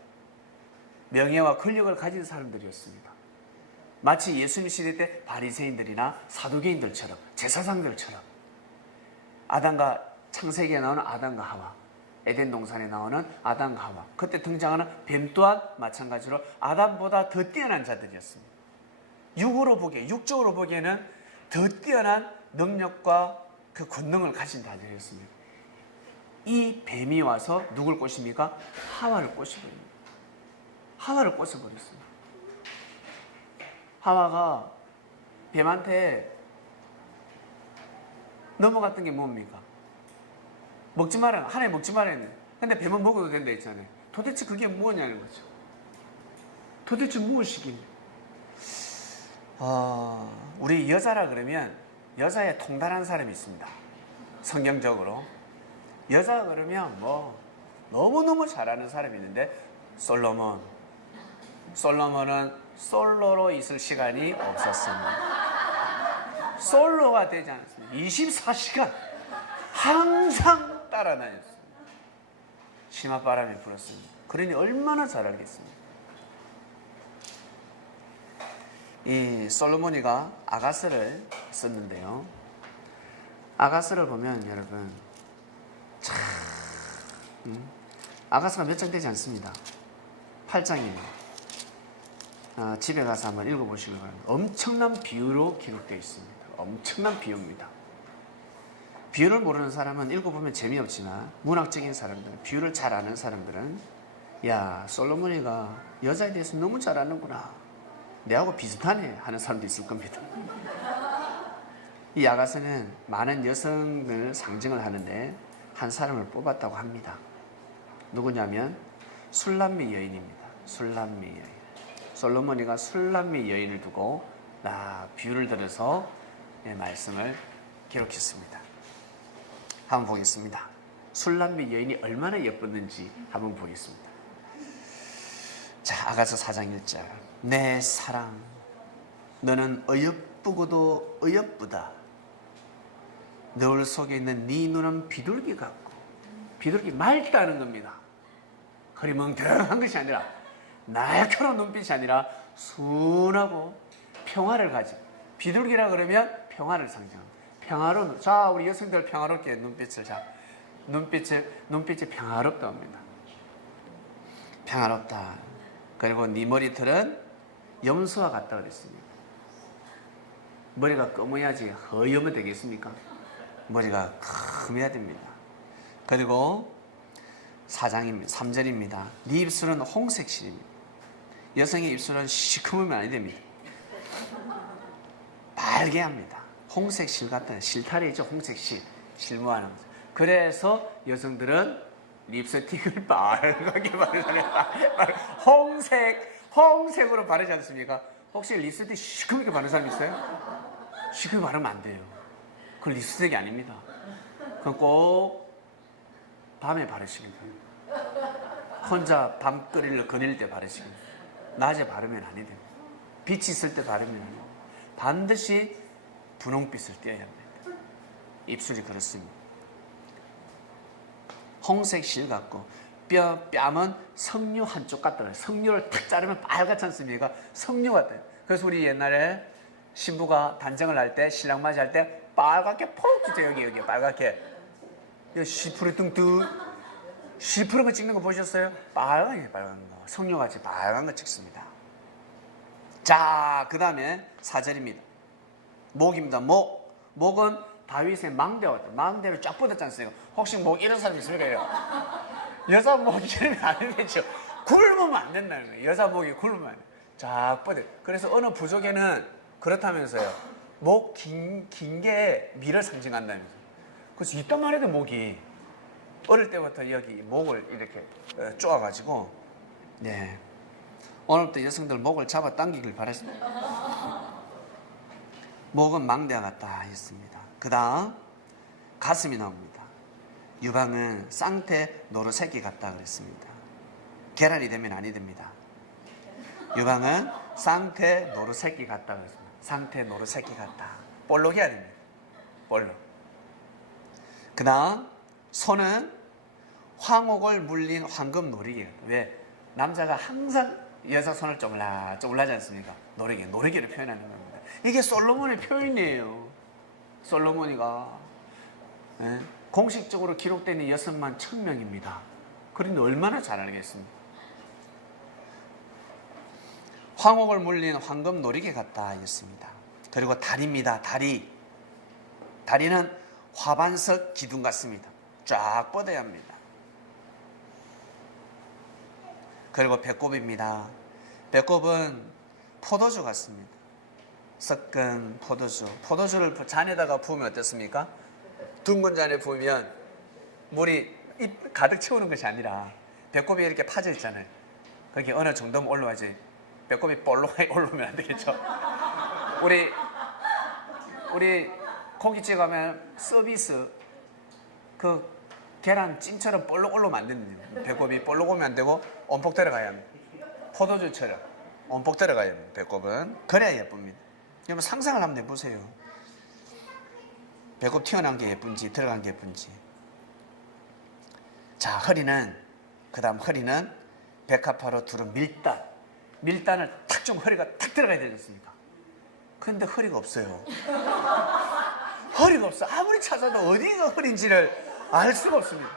명예와 권력을 가진 사람들이었습니다. 마치 예수님 시대 때 바리새인들이나 사두개인들처럼, 제사장들처럼, 창세기에 나오는 아담과 하와, 에덴 동산에 나오는 아담과 하와, 그때 등장하는 뱀 또한 마찬가지로 아담보다 더 뛰어난 자들이었습니다. 육적으로 보기에는 더 뛰어난 능력과 그 권능을 가진 자들이었습니다. 이 뱀이 와서 누굴 꼬십니까? 하와를 꼬셔버립니다. 하와를 꼬셔버렸습니다. 하와가 뱀한테 넘어갔던 게 뭡니까? 먹지 마라. 하나님 먹지 마라 했네. 근데 뱀은 먹어도 된다 했잖아요. 도대체 그게 뭐냐는 거죠. 도대체 무엇이길래? 우리 여자라 그러면 여자에 통달한 사람이 있습니다. 성경적으로. 여자 그러면 뭐 너무너무 잘하는 사람이 있는데, 솔로몬은 솔로로 있을 시간이 없었습니다. 솔로가 되지 않았습니다. 24시간 항상 따라다녔습니다. 심화바람이 불었습니다. 그러니 얼마나 잘 알겠습니까? 이 솔로몬이가 아가스를 썼는데요. 아가스를 보면 여러분 참 아가스가 몇 장 되지 않습니다. 8장입니다. 집에 가서 한번 읽어보시기 바랍니다. 엄청난 비유로 기록되어 있습니다. 엄청난 비유입니다. 비유를 모르는 사람은 읽어보면 재미없지만, 문학적인 사람들, 비유를 잘 아는 사람들은 야, 솔로몬이가 여자에 대해서 너무 잘 아는구나, 내하고 비슷하네 하는 사람도 있을 겁니다. 이 아가스는 많은 여성을 상징을 하는데 한 사람을 뽑았다고 합니다. 누구냐면 술람미 여인입니다. 술람미 여인. 솔로몬이가 술람미 여인을 두고 비유를 들어서 말씀을 기록했습니다. 한번 보겠습니다. 술람미 여인이 얼마나 예뻤는지 한번 보겠습니다. 자, 아가서 4장 1절. 내 사랑, 너는 어여쁘고도 어여쁘다. 너울 속에 있는 네 눈은 비둘기 같고, 비둘기 맑다는 겁니다. 흐리멍텅한 것이 아니라, 날카로운 눈빛이 아니라 순하고 평화를 가진, 비둘기라 그러면 평화를 상징합니다. 평화로운, 자, 우리 여성들 평화롭게 눈빛이 평화롭다 합니다. 평화롭다. 그리고 네 머리털은 염소와 같다 그랬습니다. 머리가 검어야지 허여면 되겠습니까? 머리가 검어야 됩니다. 그리고 4장입니다. 3절입니다. 네 입술은 홍색실입니다. 여성의 입술은 시커매면 안 됩니다. 빨개 합니다. 홍색실 같은 실타래죠. 홍색실. 실무하는 거죠. 그래서 여성들은 립스틱을 빨갛게 바르잖아요. 홍색으로 바르지 않습니까? 혹시 립스틱 시커멓게 바르는 사람 있어요? 시커멓게 바르면 안 돼요. 그건 립스틱이 아닙니다. 그건 꼭 밤에 바르시면 돼요. 혼자 밤거리를 거닐 때 바르시면 돼요. 낮에 바르면 안 돼요. 빛이 있을 때 바르면 안 돼요. 반드시 분홍빛을 띄어야 합니다. 입술이 그렇습니다. 홍색 실 같고 뺨은 석류 한쪽 같다 그래요. 석류를 탁 자르면 빨갛지 않습니까? 석류 같아요. 그래서 우리 옛날에 신부가 단정을 할 때 신랑 맞이할 때 빨갛게 퍽 주죠. 여기 빨갛게 시프리 뚱뚱 시프리 거 찍는 거 보셨어요? 빨간 거 석류같이 빨간 거 찍습니다. 자, 그 다음에 4절입니다. 목입니다. 목은 다윗의 망대를 쫙 뻗었지 않습니까? 혹시 목 이런 사람 있습니까? 여자 목이 이러면 안 되죠. 굶으면 안 된다는 거예요. 여자 목이 굶으면 안 돼요. 쫙 뻗어요. 그래서 어느 부족에는 그렇다면서요. 목 긴 게 미를 상징한다면서요. 그래서 이따만 해도 목이 어릴 때부터 여기 목을 이렇게 쪼아가지고 네. 오늘부터 여성들 목을 잡아 당기길 바랬습니다. 목은 망대와 같다 했습니다. 그 다음 가슴이 나옵니다. 유방은 쌍태 노루새끼 같다 그랬습니다. 계란이 되면 아니 됩니다. 유방은 쌍태 노루새끼 같다 그랬습니다. 쌍태 노루새끼 같다. 볼록 해야 됩니다. 볼록. 그 다음 손은 황옥을 물린 황금 노리개. 왜? 남자가 항상 여자 손을 쪼물라지 않습니까? 노리개를 표현하는 겁니다. 이게 솔로몬의 표현이에요. 솔로몬이가 공식적으로 기록되는 6만 1000명입니다. 그러니 얼마나 잘 알겠습니까? 황옥을 물린 황금 노리개 같다 했습니다. 그리고 다리입니다. 다리는 화반석 기둥 같습니다. 쫙 뻗어야 합니다. 그리고 배꼽입니다. 배꼽은 포도주 같습니다. 섞은 포도주를 잔에다가 부으면 어떻습니까? 둥근 잔에 부으면 물이 가득 채우는 것이 아니라 배꼽이 이렇게 파져 있잖아요. 그게 어느 정도면 올라와야지. 배꼽이 볼록하게 올라오면 안 되겠죠. 우리 고깃집 가면 서비스 그 계란찜처럼 볼록 올라오면 안 됩니다. 배꼽이 볼록 오면 안 되고 온폭 들어가야 합니다. 포도주처럼 온폭 들어가야 합니다. 배꼽은 그래야 예쁩니다. 여러분 상상을 한번 해보세요. 배꼽 튀어나온 게 예쁜지 들어간 게 예쁜지. 자, 그 다음 허리는 백합화로 두른 밀단을 탁 좀 허리가 탁 들어가야 되지 않습니까? 근데 허리가 없어요. 허리가 없어. 아무리 찾아도 어디가 허리인지를 알 수가 없습니다.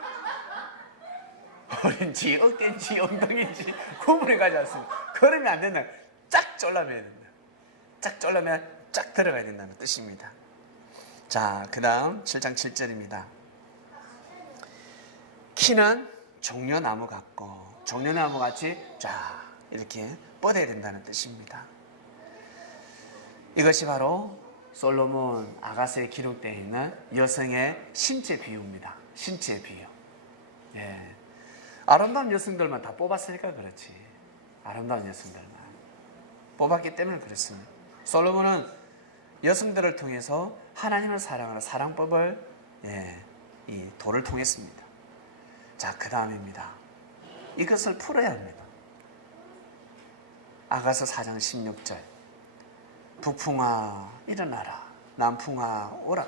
허리인지 어깨인지 엉덩이인지 구분이 가지 않습니다. 그러면 안 된다. 쫙 졸라매야 된다. 쫙 졸라매야 쫙 들어가야 된다는 뜻입니다. 자, 그 다음 7장 7절입니다. 키는 종려나무 같고 종려나무 같이 쫙 이렇게 뻗어야 된다는 뜻입니다. 이것이 바로 솔로몬 아가서에 기록되어 있는 여성의 신체 비유입니다. 신체 비유. 예. 아름다운 여성들만 다 뽑았으니까 그렇지. 아름다운 여성들만 뽑았기 때문에 그렇습니다. 솔로몬은 여성들을 통해서 하나님을 사랑하는 사랑법을 이 도를 통했습니다. 자, 그 다음입니다. 이것을 풀어야 합니다. 아가서 4장 16절. 북풍아 일어나라, 남풍아 오라.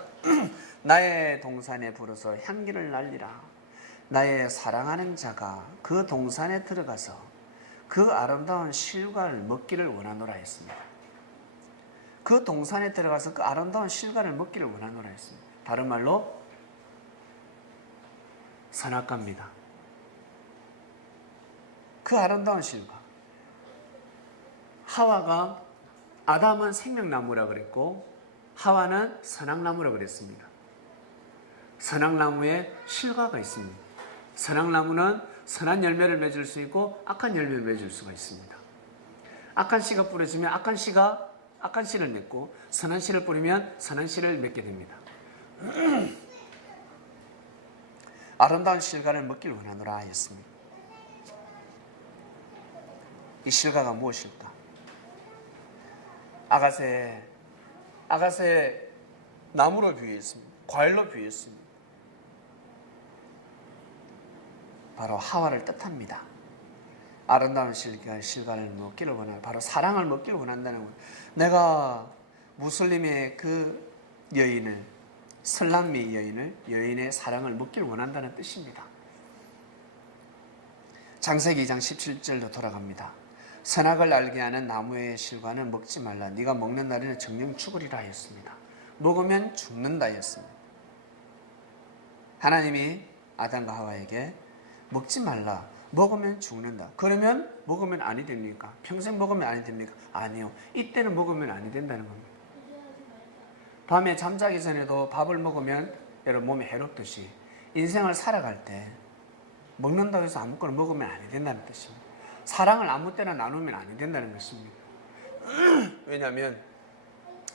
나의 동산에 불어서 향기를 날리라. 나의 사랑하는 자가 그 동산에 들어가서 그 아름다운 실과를 먹기를 원하노라 했습니다. 그 동산에 들어가서 그 아름다운 실과를 먹기를 원하노라 했습니다. 다른 말로 선악과입니다. 그 아름다운 실과. 아담은 생명나무라 그랬고 하와는 선악나무라 그랬습니다. 선악나무에 실과가 있습니다. 선악나무는 선한 열매를 맺을 수 있고 악한 열매를 맺을 수가 있습니다. 악한 씨가 뿌려지면 악한 씨를 맺고 선한 씨를 뿌리면 선한 씨를 맺게 됩니다. 아름다운 실과를 먹기를 원하노라 하였습니다. 이 실과가 무엇일까? 아가새 나무로 비유했습니다. 과일로 비유했습니다. 바로 하와를 뜻합니다. 아름다운 실과를 먹기를 원하는, 바로 사랑을 먹기를 원한다는 것. 내가 무슬림의 그 여인을, 슬람미 여인의 사랑을 먹기를 원한다는 뜻입니다. 창세기 2장 17절로 돌아갑니다. 선악을 알게 하는 나무의 실과는 먹지 말라. 네가 먹는 날에는 정령 죽으리라 하였습니다. 먹으면 죽는다 하였습니다. 하나님이 아담과 하와에게 먹지 말라. 먹으면 죽는다. 그러면 먹으면 아니 됩니까? 평생 먹으면 아니 됩니까? 아니요. 이때는 먹으면 아니 된다는 겁니다. 밤에 잠자기 전에도 밥을 먹으면 여러분 몸에 해롭듯이 인생을 살아갈 때 먹는다고 해서 아무거나 먹으면 아니 된다는 뜻입니다. 사랑을 아무 때나 나누면 아니 된다는 것입니다. 왜냐하면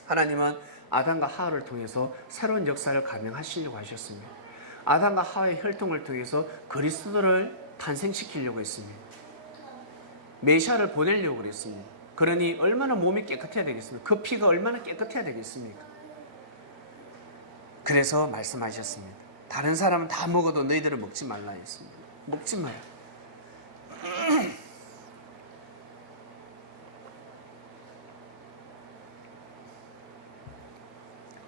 하나님은 아담과 하와를 통해서 새로운 역사를 가능하시려고 하셨습니다. 아담과 하와의 혈통을 통해서 그리스도를 탄생시키려고 했습니다. 메시아를 보내려고 그랬습니다. 그러니 얼마나 몸이 깨끗해야 되겠습니까? 그 피가 얼마나 깨끗해야 되겠습니까? 그래서 말씀하셨습니다. 다른 사람은 다 먹어도 너희들은 먹지 말라 했습니다. 먹지 마라.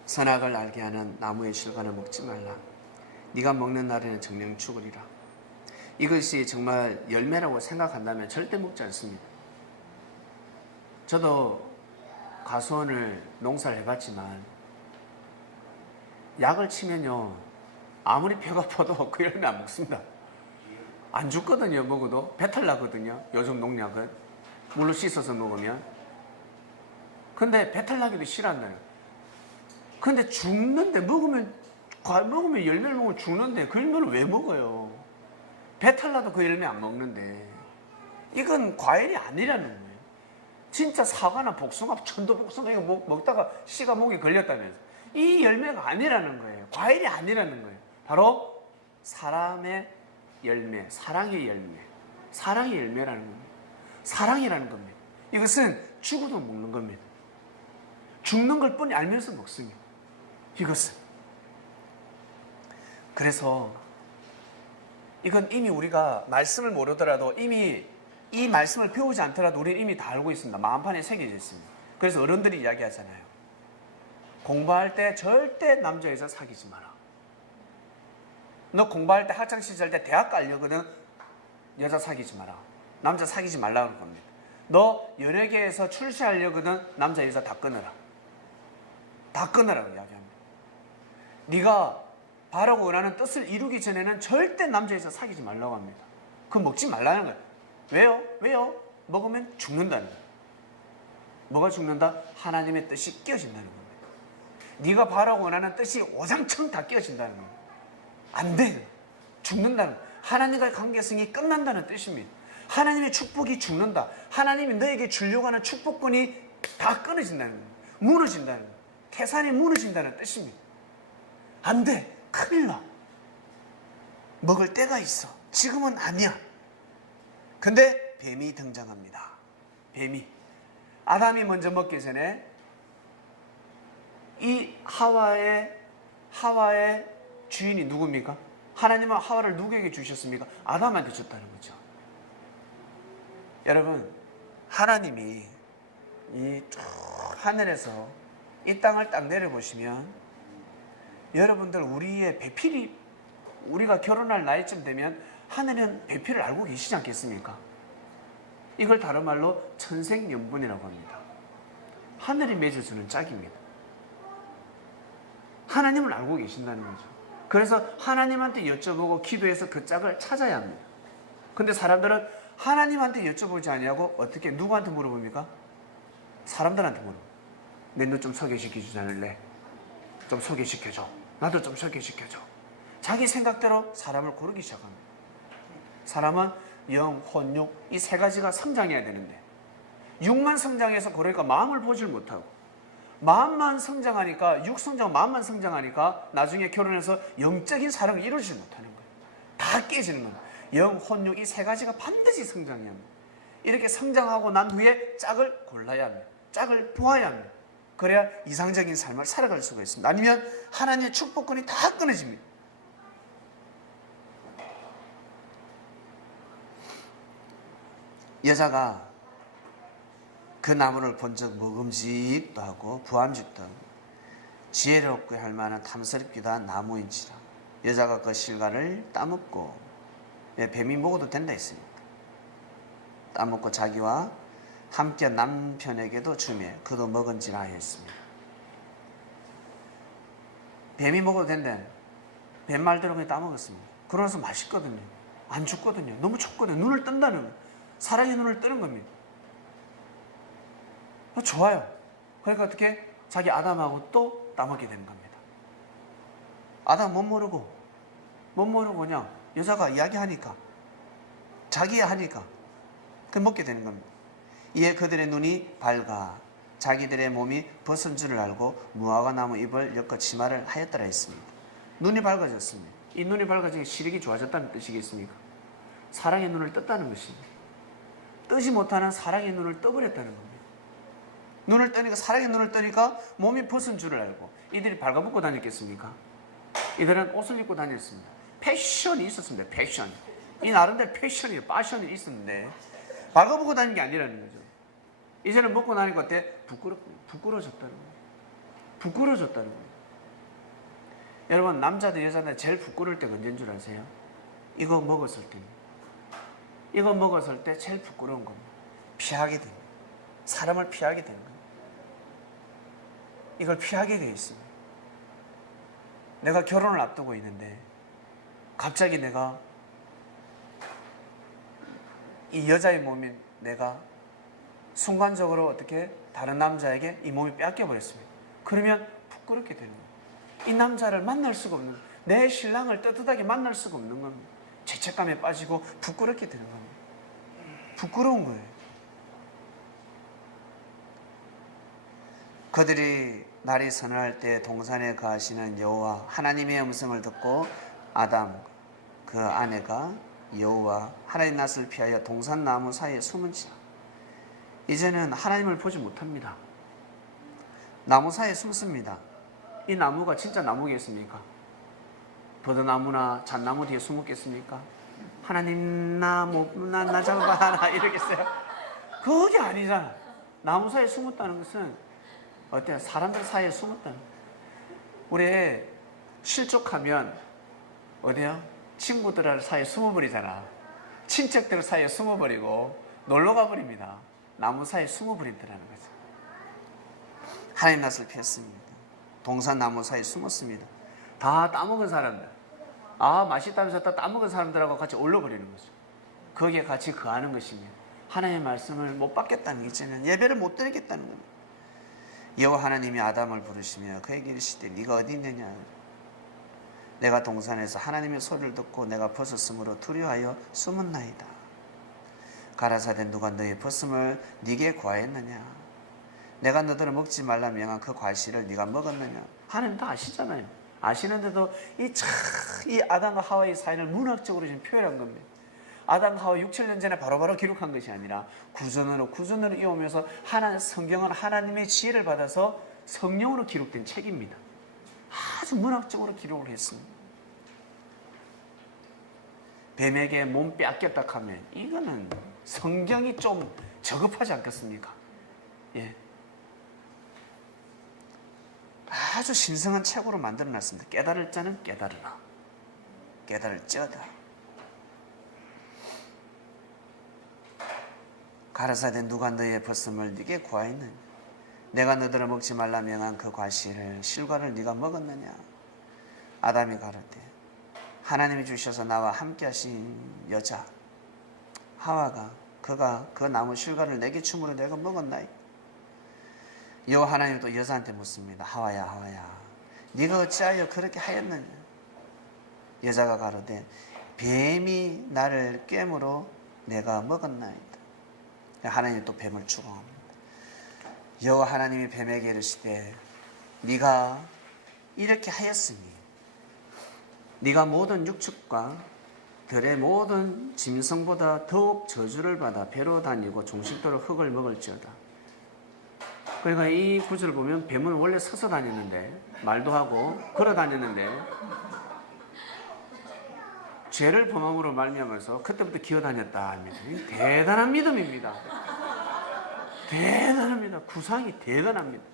선악을 알게 하는 나무의 실과는 먹지 말라. 네가 먹는 날에는 정령 죽으리라. 이것이 정말 열매라고 생각한다면 절대 먹지 않습니다. 저도 가수원을 농사를 해봤지만 약을 치면요 아무리 배가 아파도 그 열매 안 먹습니다. 안 죽거든요. 먹어도 배탈 나거든요. 요즘 농약은 물로 씻어서 먹으면. 근데 배탈 나기도 싫어한다는. 근데 죽는데 먹으면 열매를 먹으면 죽는데 그 열매를 왜 먹어요? 배탈 나도 그 열매 안 먹는데 이건 과일이 아니라는 거예요. 진짜 사과나 복숭아, 천도복숭아 이거 먹다가 씨가 목에 걸렸다면서 이 열매가 아니라는 거예요. 과일이 아니라는 거예요. 바로 사람의 열매, 사랑의 열매, 사랑의 열매라는 겁니다. 사랑이라는 겁니다. 이것은 죽어도 먹는 겁니다. 죽는 걸 뻔히 알면서 먹습니다. 이것은. 그래서 이건 이미 우리가 말씀을 모르더라도 이미 이 말씀을 배우지 않더라도 우리는 이미 다 알고 있습니다. 마음판에 새겨져 있습니다. 그래서 어른들이 이야기하잖아요. 공부할 때 절대 남자 여자 사귀지 마라. 너 공부할 때 학창시절 때 대학 가려거든 여자 사귀지 마라. 남자 사귀지 말라 그럴 겁니다. 너 연예계에서 출세하려거든 남자 여자 다 끊어라. 다 끊으라고 이야기합니다. 네가 바라고 원하는 뜻을 이루기 전에는 절대 남자 여자 사귀지 말라고 합니다. 그거 먹지 말라는 거예요. 왜요? 왜요? 먹으면 죽는다는 거예요. 뭐가 죽는다? 하나님의 뜻이 깨어진다는 겁니다. 네가 바라고 원하는 뜻이 오장청 다 깨어진다는 거예요. 안 돼. 죽는다는 거예요. 하나님과의 관계성이 끝난다는 뜻입니다. 하나님의 축복이 죽는다. 하나님이 너에게 주려고 하는 축복권이 다 끊어진다는 거예요. 무너진다는 거예요. 태산이 무너진다는 뜻입니다. 안 돼. 큰일 나. 먹을 때가 있어. 지금은 아니야. 근데 뱀이 등장합니다. 뱀이. 아담이 먼저 먹기 전에 이 하와의 주인이 누굽니까? 하나님은 하와를 누구에게 주셨습니까? 아담한테 줬다는 거죠. 여러분, 하나님이 이 쭉 하늘에서 이 땅을 딱 내려보시면 여러분들 우리의 배필이 우리가 결혼할 나이쯤 되면 하늘은 배필을 알고 계시지 않겠습니까? 이걸 다른 말로 천생연분이라고 합니다. 하늘이 맺어주는 짝입니다. 하나님을 알고 계신다는 거죠. 그래서 하나님한테 여쭤보고 기도해서 그 짝을 찾아야 합니다. 근데 사람들은 하나님한테 여쭤보지 아니하고 어떻게 누구한테 물어봅니까? 사람들한테 물어봅니다. 내 너 좀 소개시켜 주지 않을래? 좀 소개시켜줘. 나도 좀 소개시켜줘. 자기 생각대로 사람을 고르기 시작합니다. 사람은 영, 혼, 육 이 세 가지가 성장해야 되는데 육만 성장해서 그러니까 마음을 보질 못하고 마음만 성장하니까 육 성장, 마음만 성장하니까 나중에 결혼해서 영적인 사랑을 이루지 못하는 거예요. 다 깨지는 겁니다. 영, 혼, 육 이 세 가지가 반드시 성장해야 합니다. 이렇게 성장하고 난 후에 짝을 골라야 합니다. 짝을 보아야 합니다. 그래야 이상적인 삶을 살아갈 수가 있습니다. 아니면 하나님의 축복권이 다 끊어집니다. 여자가 그 나무를 본 적 먹음직도 하고 부함직도 하고 지혜롭게 할 만한 탐스럽기도 한 나무인지라 여자가 그 실과를 따먹고 뱀이 먹어도 된다 했습니다. 따먹고 자기와 함께 남편에게도 주매 그도 먹은지라 하였습니다. 뱀이 먹어도 된대. 뱀 말대로 그냥 따먹었습니다. 그러면서 맛있거든요. 안 죽거든요. 너무 좋거든요. 눈을 뜬다는 거예요. 사랑의 눈을 뜨는 겁니다. 좋아요. 그러니까 어떻게 자기 아담하고 또 따먹게 되는 겁니다. 아담 못 모르고 그냥 여자가 이야기하니까 자기 하니까 그 먹게 되는 겁니다. 이에 그들의 눈이 밝아 자기들의 몸이 벗은 줄을 알고 무화과 나무 잎을 엮어 치마를 하였더라 했습니다. 눈이 밝아졌습니다. 이 눈이 밝아지니 시력이 좋아졌다는 뜻이겠습니까? 사랑의 눈을 떴다는 것입니다. 뜨지 못하는 사랑의 눈을 떠버렸다는 겁니다. 눈을 뜨니까 사랑의 눈을 뜨니까 몸이 벗은 줄을 알고 이들이 발가벗고 다녔겠습니까? 이들은 옷을 입고 다녔습니다. 패션이 있었습니다. 패션. 이 나름대로 패션이 있었는데 발가벗고 다니는 게 아니라는 거죠. 이제는 먹고 나니까 어때? 부끄러워졌다는 거예요. 부끄러워졌다는 거예요. 여러분 남자들 여자들 제일 부끄러울 때가 언제인 줄 아세요? 이거 먹었을 때입니다. 이거 먹었을 때 제일 부끄러운 겁니다. 피하게 됩니다. 사람을 피하게 되는 거예요. 이걸 피하게 되어 있습니다. 내가 결혼을 앞두고 있는데 갑자기 내가 이 여자의 몸인 내가 순간적으로 어떻게 다른 남자에게 이 몸이 뺏겨버렸습니다. 그러면 부끄럽게 되는 거예요. 이 남자를 만날 수가 없는 거예요. 내 신랑을 떳떳하게 만날 수가 없는 겁니다. 죄책감에 빠지고 부끄럽게 되는 겁니다. 부끄러운 거예요. 그들이 날이 서늘할 때 동산에 거하시는 여호와 하나님의 음성을 듣고 아담 그 아내가 여호와 하나님 낯을 피하여 동산나무 사이에 숨은지라. 이제는 하나님을 보지 못합니다. 나무 사이에 숨습니다. 이 나무가 진짜 나무겠습니까? 버드나무나 잣나무 뒤에 숨었겠습니까? 하나님 나 잡아봐라 이러겠어요? 그게 아니잖아. 나무 사이에 숨었다는 것은 어때요? 사람들 사이에 숨었다는 거예요. 우리 실족하면 어디요? 친구들 사이에 숨어버리잖아. 친척들 사이에 숨어버리고 놀러가 버립니다. 나무 사이에 숨어버린다는 거죠. 하나님 낯을 피했습니다. 동산 나무 사이에 숨었습니다. 다 따먹은 사람들, 맛있다면서 다 따먹은 사람들하고 같이 올려버리는 거죠. 거기에 같이 거하는 것입니다. 하나님의 말씀을 못 받겠다는 게 이제는 예배를 못 드리겠다는 겁니다. 여호와 하나님이 아담을 부르시며 그에게 이르시되 네가 어디 있느냐. 내가 동산에서 하나님의 소리를 듣고 내가 벗었으므로 두려워하여 숨었나이다. 가라사대 누가 너의 벗음을 네게 구하였느냐. 내가 너들을 먹지 말라 명한 그 과실을 네가 먹었느냐. 하나님 다 아시잖아요. 아시는데도 이 아담과 하와의 사이를 문학적으로 지금 표현한 겁니다. 아담과 하와 6, 7년 전에 바로바로 기록한 것이 아니라 구전으로 이어오면서 성경은 하나님의 지혜를 받아서 성령으로 기록된 책입니다. 아주 문학적으로 기록을 했습니다. 뱀에게 몸 빼앗겼다 하면 이거는 성경이 좀 저급하지 않겠습니까? 예. 아주 신성한 책으로 만들어놨습니다. 깨달을 자는 깨달으라. 깨달을지어다. 가라사대 누가 너의 벗음을 네게 구하였느냐. 내가 너들을 먹지 말라 명한 그 과실을 실과를 네가 먹었느냐. 아담이 가로되 하나님이 주셔서 나와 함께 하신 여자 하와가 그가 그 나무 실과를 내게 줌으로 내가 먹었나이. 여호와 하나님이 또 여자한테 묻습니다. 하와야 네가 어찌하여 그렇게 하였느냐. 여자가 가로되 뱀이 나를 꿰므로 내가 먹었나이다. 하나님이 또 뱀을 추궁합니다. 여호와 하나님이 뱀에게 이르시되 네가 이렇게 하였으니 네가 모든 육축과 들의 모든 짐승보다 더욱 저주를 받아 배로 다니고 종식도록 흙을 먹을지어다. 그러니까 이 구절을 보면 뱀은 원래 서서 다녔는데 말도 하고 걸어 다녔는데 죄를 범함으로 말미암아서 그때부터 기어다녔다 합니다. 대단한 믿음입니다. 대단합니다. 구상이 대단합니다.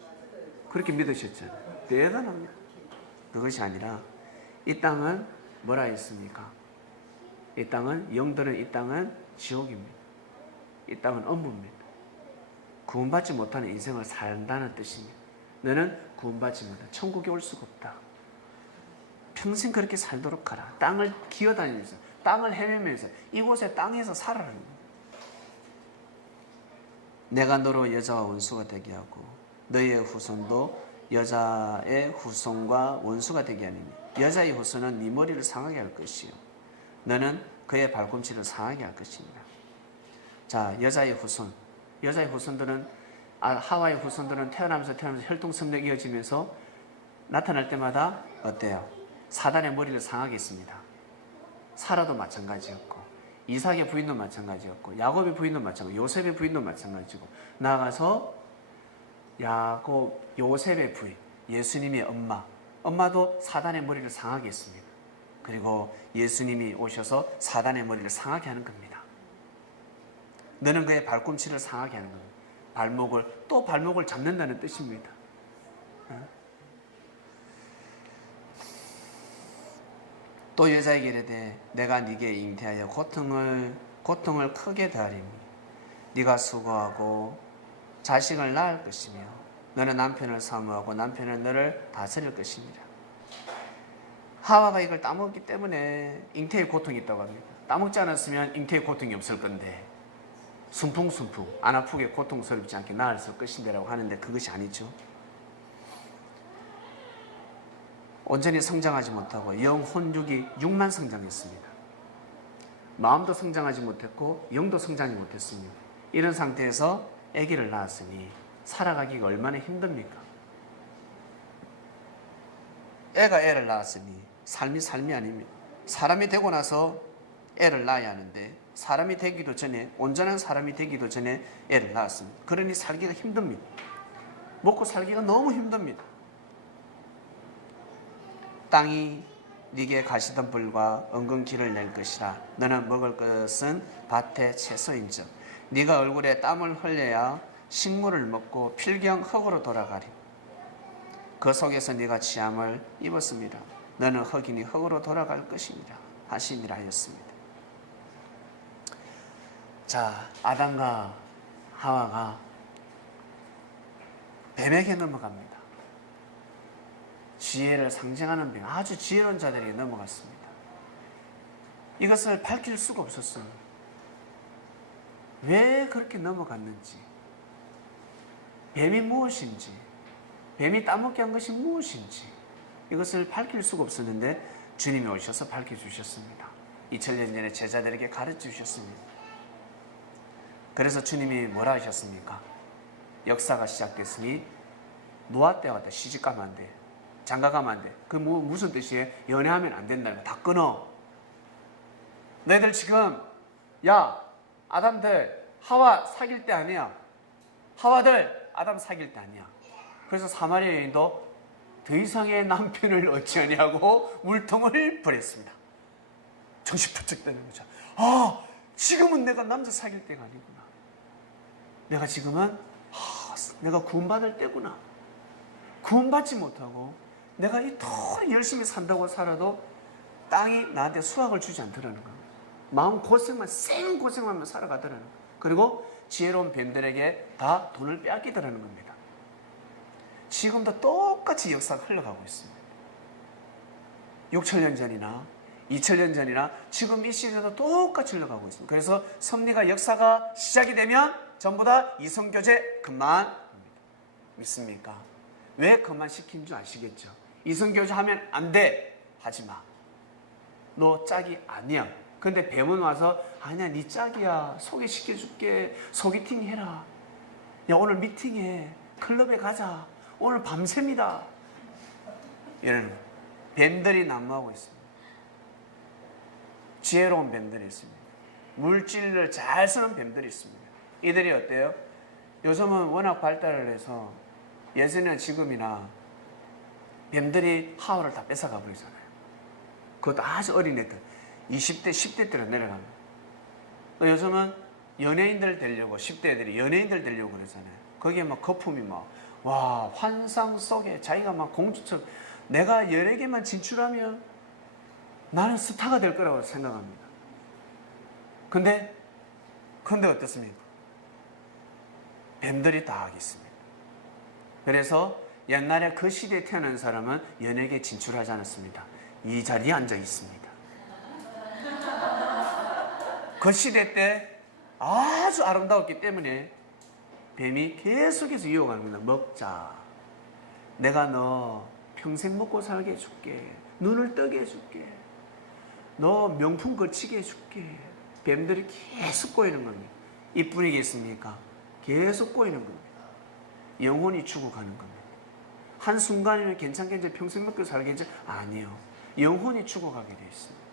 그렇게 믿으셨잖아요. 대단합니다. 그것이 아니라 이 땅은 뭐라 했습니까? 이 땅은 영들은 이 땅은 지옥입니다. 이 땅은 엄부입니다. 구원받지 못하는 인생을 산다는 뜻입니다. 너는 구원받지 못해 천국에 올 수가 없다. 평생 그렇게 살도록 하라. 땅을 기어다니면서 땅을 헤매면서 이곳의 땅에서 살아라는 거예요. 내가 너로 여자와 원수가 되게 하고 너희의 후손도 여자의 후손과 원수가 되게 하니 여자의 후손은 네 머리를 상하게 할 것이요 너는 그의 발꿈치를 상하게 할 것입니다. 자, 여자의 후손들은 하와의 후손들은 태어나면서 혈통성력 이어지면서 나타날 때마다 어때요? 사단의 머리를 상하게 했습니다. 사라도 마찬가지였고 이삭의 부인도 마찬가지였고 야곱의 부인도 마찬가지고 요셉의 부인도 마찬가지고 나아가서 요셉의 부인 예수님의 엄마도 사단의 머리를 상하게 했습니다. 그리고 예수님이 오셔서 사단의 머리를 상하게 하는 겁니다. 너는 그의 발꿈치를 상하게 하는 겁니다. 발목을 잡는다는 뜻입니다. 또 여자에게 이르되 내가 네게 잉태하여 고통을 크게 더하리니 네가 수고하고 자식을 낳을 것이며 너는 남편을 사모하고 남편은 너를 다스릴 것입니다. 하와가 이걸 따먹기 때문에 잉태의 고통이 있다고 합니다. 따먹지 않았으면 잉태의 고통이 없을 건데 순풍순풍 안 아프게 고통스럽지 않게 낳았을 것인데라고 하는데 그것이 아니죠. 온전히 성장하지 못하고 영혼육이 육만 성장했습니다. 마음도 성장하지 못했고 영도 성장하지 못했습니다. 이런 상태에서 아기를 낳았으니 살아가기가 얼마나 힘듭니까? 애가 애를 낳았으니 삶이 아닙니다. 사람이 되고 나서 애를 낳아야 하는데 사람이 되기도 전에 온전한 사람이 되기도 전에 애를 낳았습니다. 그러니 살기가 힘듭니다. 먹고 살기가 너무 힘듭니다. 땅이 네게 가시덤불과 은근 길을 낼 것이라 너는 먹을 것은 밭의 채소인즉 네가 얼굴에 땀을 흘려야 식물을 먹고 필경 흙으로 돌아가리. 그 속에서 네가 취함을 입었습니다. 너는 흙이니 흙으로 돌아갈 것입니다 하시니라 하였습니다. 자, 아담과 하와가 뱀에게 넘어갑니다. 지혜를 상징하는 뱀, 아주 지혜로운 자들에게 넘어갔습니다. 이것을 밝힐 수가 없었어요. 왜 그렇게 넘어갔는지, 뱀이 무엇인지, 뱀이 따먹게 한 것이 무엇인지 이것을 밝힐 수가 없었는데 주님이 오셔서 밝혀주셨습니다. 2000년 전에 제자들에게 가르쳐주셨습니다. 그래서 주님이 뭐라 하셨습니까? 역사가 시작됐으니 노아 때와 같다. 시집가면 안 돼. 장가가면 안 돼. 그 무슨 뜻이에요? 연애하면 안 된다는 거. 다 끊어. 너희들 지금 아담들 하와 사귈 때 아니야. 하와들 아담 사귈 때 아니야. 그래서 사마리아 여인도 더 이상의 남편을 어찌하냐고 물통을 버렸습니다. 정신 번쩍 드는 거죠. 지금은 내가 남자 사귈 때가 아니구나. 내가 지금은 내가 구원받을 때구나. 구원받지 못하고 내가 이토록 열심히 산다고 살아도 땅이 나한테 수확을 주지 않더라는 거예요. 마음 고생만 생고생하며 살아가더라는 거예요. 그리고 지혜로운 뱀들에게 다 돈을 빼앗기더라는 겁니다. 지금도 똑같이 역사가 흘러가고 있습니다. 6천년 전이나 2000년 전이나 지금 이 시대도 똑같이 흘러가고 있습니다. 그래서 섭리가 역사가 시작이 되면 전부 다 이성교제 그만 믿습니까? 왜 그만 시킨 줄 아시겠죠? 이성교제 하면 안 돼. 하지 마. 너 짝이 아니야. 근데 뱀은 와서 아니야 네 짝이야. 소개시켜줄게. 소개팅 해라. 야 오늘 미팅해. 클럽에 가자. 오늘 밤샘이다. 이런 뱀들이 난무하고 있습니다. 지혜로운 뱀들이 있습니다. 물질을 잘 쓰는 뱀들이 있습니다. 이들이 어때요? 요즘은 워낙 발달을 해서 예전이나 지금이나 뱀들이 하와를 다 뺏어가 버리잖아요. 그것도 아주 어린 애들 20대 10대 때로 내려갑니다. 요즘은 연예인들 되려고 10대 애들이 연예인들 되려고 그러잖아요. 거기에 막 거품이 와 환상 속에 자기가 막 공주처럼 내가 연예계만 진출하면 나는 스타가 될 거라고 생각합니다. 근데 어떻습니까? 뱀들이 다 하겠습니다. 그래서 옛날에 그 시대에 태어난 사람은 연예계에 진출하지 않았습니다. 이 자리에 앉아 있습니다. 그 시대 때 아주 아름다웠기 때문에 뱀이 계속해서 유혹하는 겁니다. 먹자. 내가 너 평생 먹고 살게 해줄게. 눈을 뜨게 해줄게. 너 명품 거치게 해줄게. 뱀들이 계속 꼬이는 겁니다. 이뿐이겠습니까? 계속 꼬이는 겁니다. 영혼이 죽어가는 겁니다. 한순간이면 괜찮겠지, 평생 먹고 살겠지? 아니요. 영혼이 죽어가게 되어 있습니다.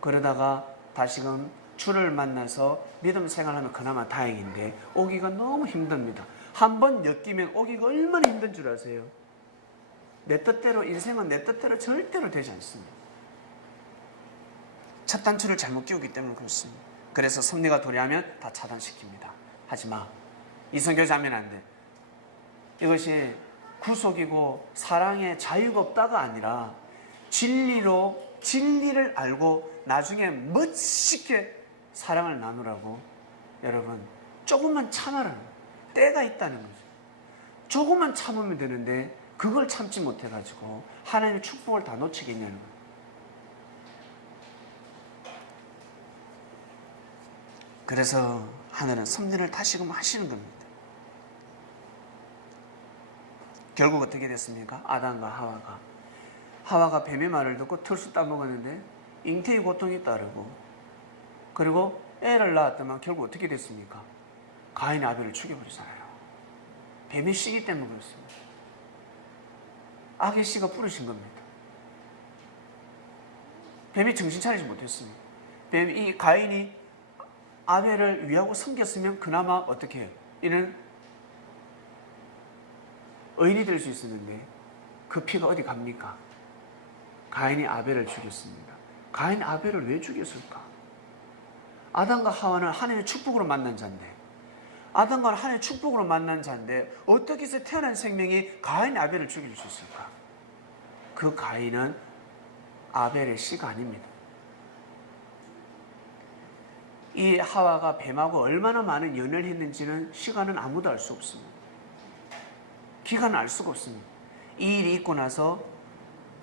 그러다가 다시금 주를 만나서 믿음 생활하면 그나마 다행인데 오기가 너무 힘듭니다. 한번 엮이면 오기가 얼마나 힘든 줄 아세요? 내 뜻대로, 인생은 내 뜻대로 절대로 되지 않습니다. 첫 단추를 잘못 끼우기 때문에 그렇습니다. 그래서 섭리가 도래하면 다 차단시킵니다. 하지마. 이성교제 하면 안 돼. 이것이 구속이고 사랑의 자유가 없다가 아니라 진리를 알고 나중에 멋있게 사랑을 나누라고. 여러분, 조금만 참아라. 때가 있다는 거죠. 조금만 참으면 되는데 그걸 참지 못해가지고 하나님의 축복을 다 놓치겠냐는 거예요. 그래서 하늘은 섭리를 다시금 하시는 겁니다. 결국 어떻게 됐습니까? 아담과 하와가 뱀의 말을 듣고 털수 따먹었는데 잉태의 고통이 따르고, 그리고 애를 낳았더만 결국 어떻게 됐습니까? 가인이 아벨을 죽여버리잖아요. 뱀의 씨기 때문에 그렇습니다. 악의 씨가 부르신 겁니다. 뱀이 정신 차리지 못했습니다. 이 가인이 아벨을 위하고 섬겼으면 그나마 어떻게 해요? 이는 의인이 될 수 있었는데 그 피가 어디 갑니까? 가인이 아벨을 죽였습니다. 가인이 아벨을 왜 죽였을까? 아담과 하와는 하나님의 축복으로 만난 자인데, 아담과 하나님의 축복으로 만난 자인데 어떻게 해서 태어난 생명이 가인 아벨을 죽일 수 있을까? 그 가인은 아벨의 씨가 아닙니다. 이 하와가 뱀하고 얼마나 많은 연애를 했는지는 시간은 아무도 알 수 없습니다. 기간은 알 수가 없습니다. 이 일이 있고 나서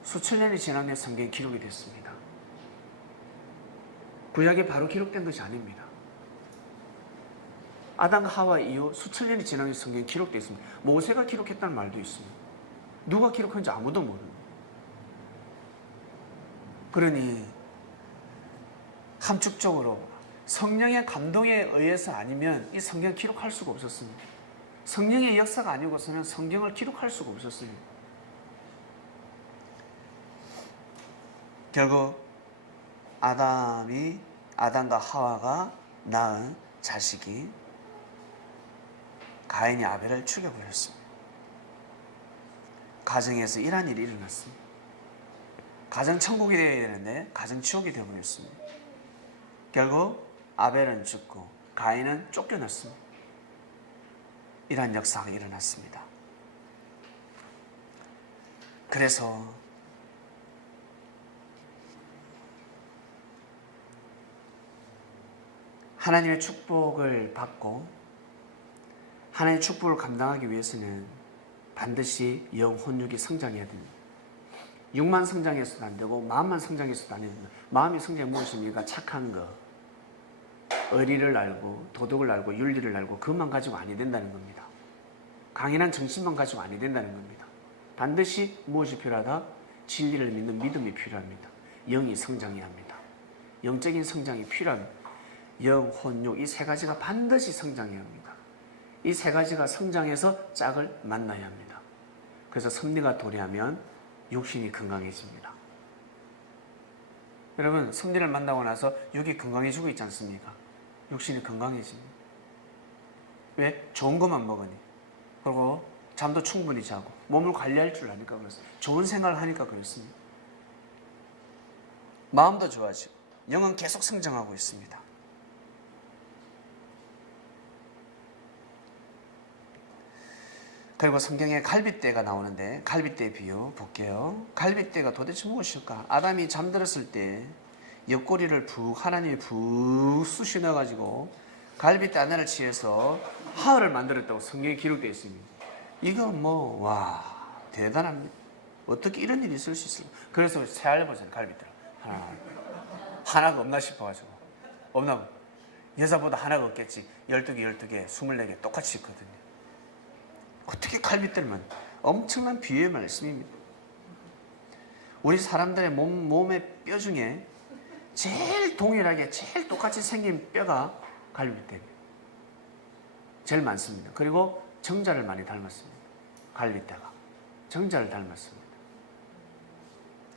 수천 년이 지난 뒤에 성경에 기록이 됐습니다. 구약에 바로 기록된 것이 아닙니다. 아담과 하와 이후 수천 년이 지난 뒤에 성경에 기록되어 있습니다. 모세가 기록했다는 말도 있습니다. 누가 기록했는지 아무도 모릅니다. 그러니 함축적으로 성령의 감동에 의해서 아니면 이 성경을 기록할 수가 없었습니다. 성령의 역사가 아니고서는 성경을 기록할 수가 없었어요. 결국 아담과 하와가 낳은 자식이 가인이 아벨을 죽여버렸습니다. 가정에서 이런 일이 일어났습니다. 가정 천국이 되어야 되는데 가정 지옥이 되어버렸습니다. 결국 아벨은 죽고 가인은 쫓겨났습니다. 이러한 역사가 일어났습니다. 그래서 하나님의 축복을 받고 하나님의 축복을 감당하기 위해서는 반드시 영혼육이 성장해야 됩니다. 육만 성장해서도 안 되고 마음만 성장해서도 안 됩니다. 마음의 성장이 무엇입니까? 착한 거, 의리를 알고 도덕을 알고 윤리를 알고 그것만 가지고 아니 된다는 겁니다. 강인한 정신만 가지고 아니 된다는 겁니다. 반드시 무엇이 필요하다? 진리를 믿는 믿음이 필요합니다. 영이 성장해야 합니다. 영적인 성장이 필요합니다. 영, 혼, 육 이 세 가지가 반드시 성장해야 합니다. 이 세 가지가 성장해서 짝을 만나야 합니다. 그래서 섭리가 도래하면 육신이 건강해집니다. 여러분, 섭리를 만나고 나서 육이 건강해지고 있지 않습니까? 육신이 건강해집니다. 왜? 좋은 것만 먹으니. 그리고 잠도 충분히 자고 몸을 관리할 줄 아니까 그렇습니다. 좋은 생활을 하니까 그렇습니다. 마음도 좋아지고 영은 계속 성장하고 있습니다. 그리고 성경에 갈빗대가 나오는데 갈빗대 비유 볼게요. 갈빗대가 도대체 무엇일까? 아담이 잠들었을 때 옆구리를 하나님이 쑥 쑤셔넣어가지고 갈빗대 하나를 취해서 하울을 만들었다고 성경에 기록되어 있습니다. 이거 뭐 와 대단합니다. 어떻게 이런 일이 있을 수 있을까? 그래서 새알 버전 갈빗대로 하나가 없나 싶어가지고 없나 여자보다 하나가 없겠지. 12개 24개 똑같이 있거든요. 어떻게 갈빗대를 만 엄청난 비유의 말씀입니다. 우리 사람들의 몸의 뼈 중에 제일 동일하게 제일 똑같이 생긴 뼈가 갈빗대입니다. 제일 많습니다. 그리고 정자를 많이 닮았습니다. 갈빗대가 정자를 닮았습니다.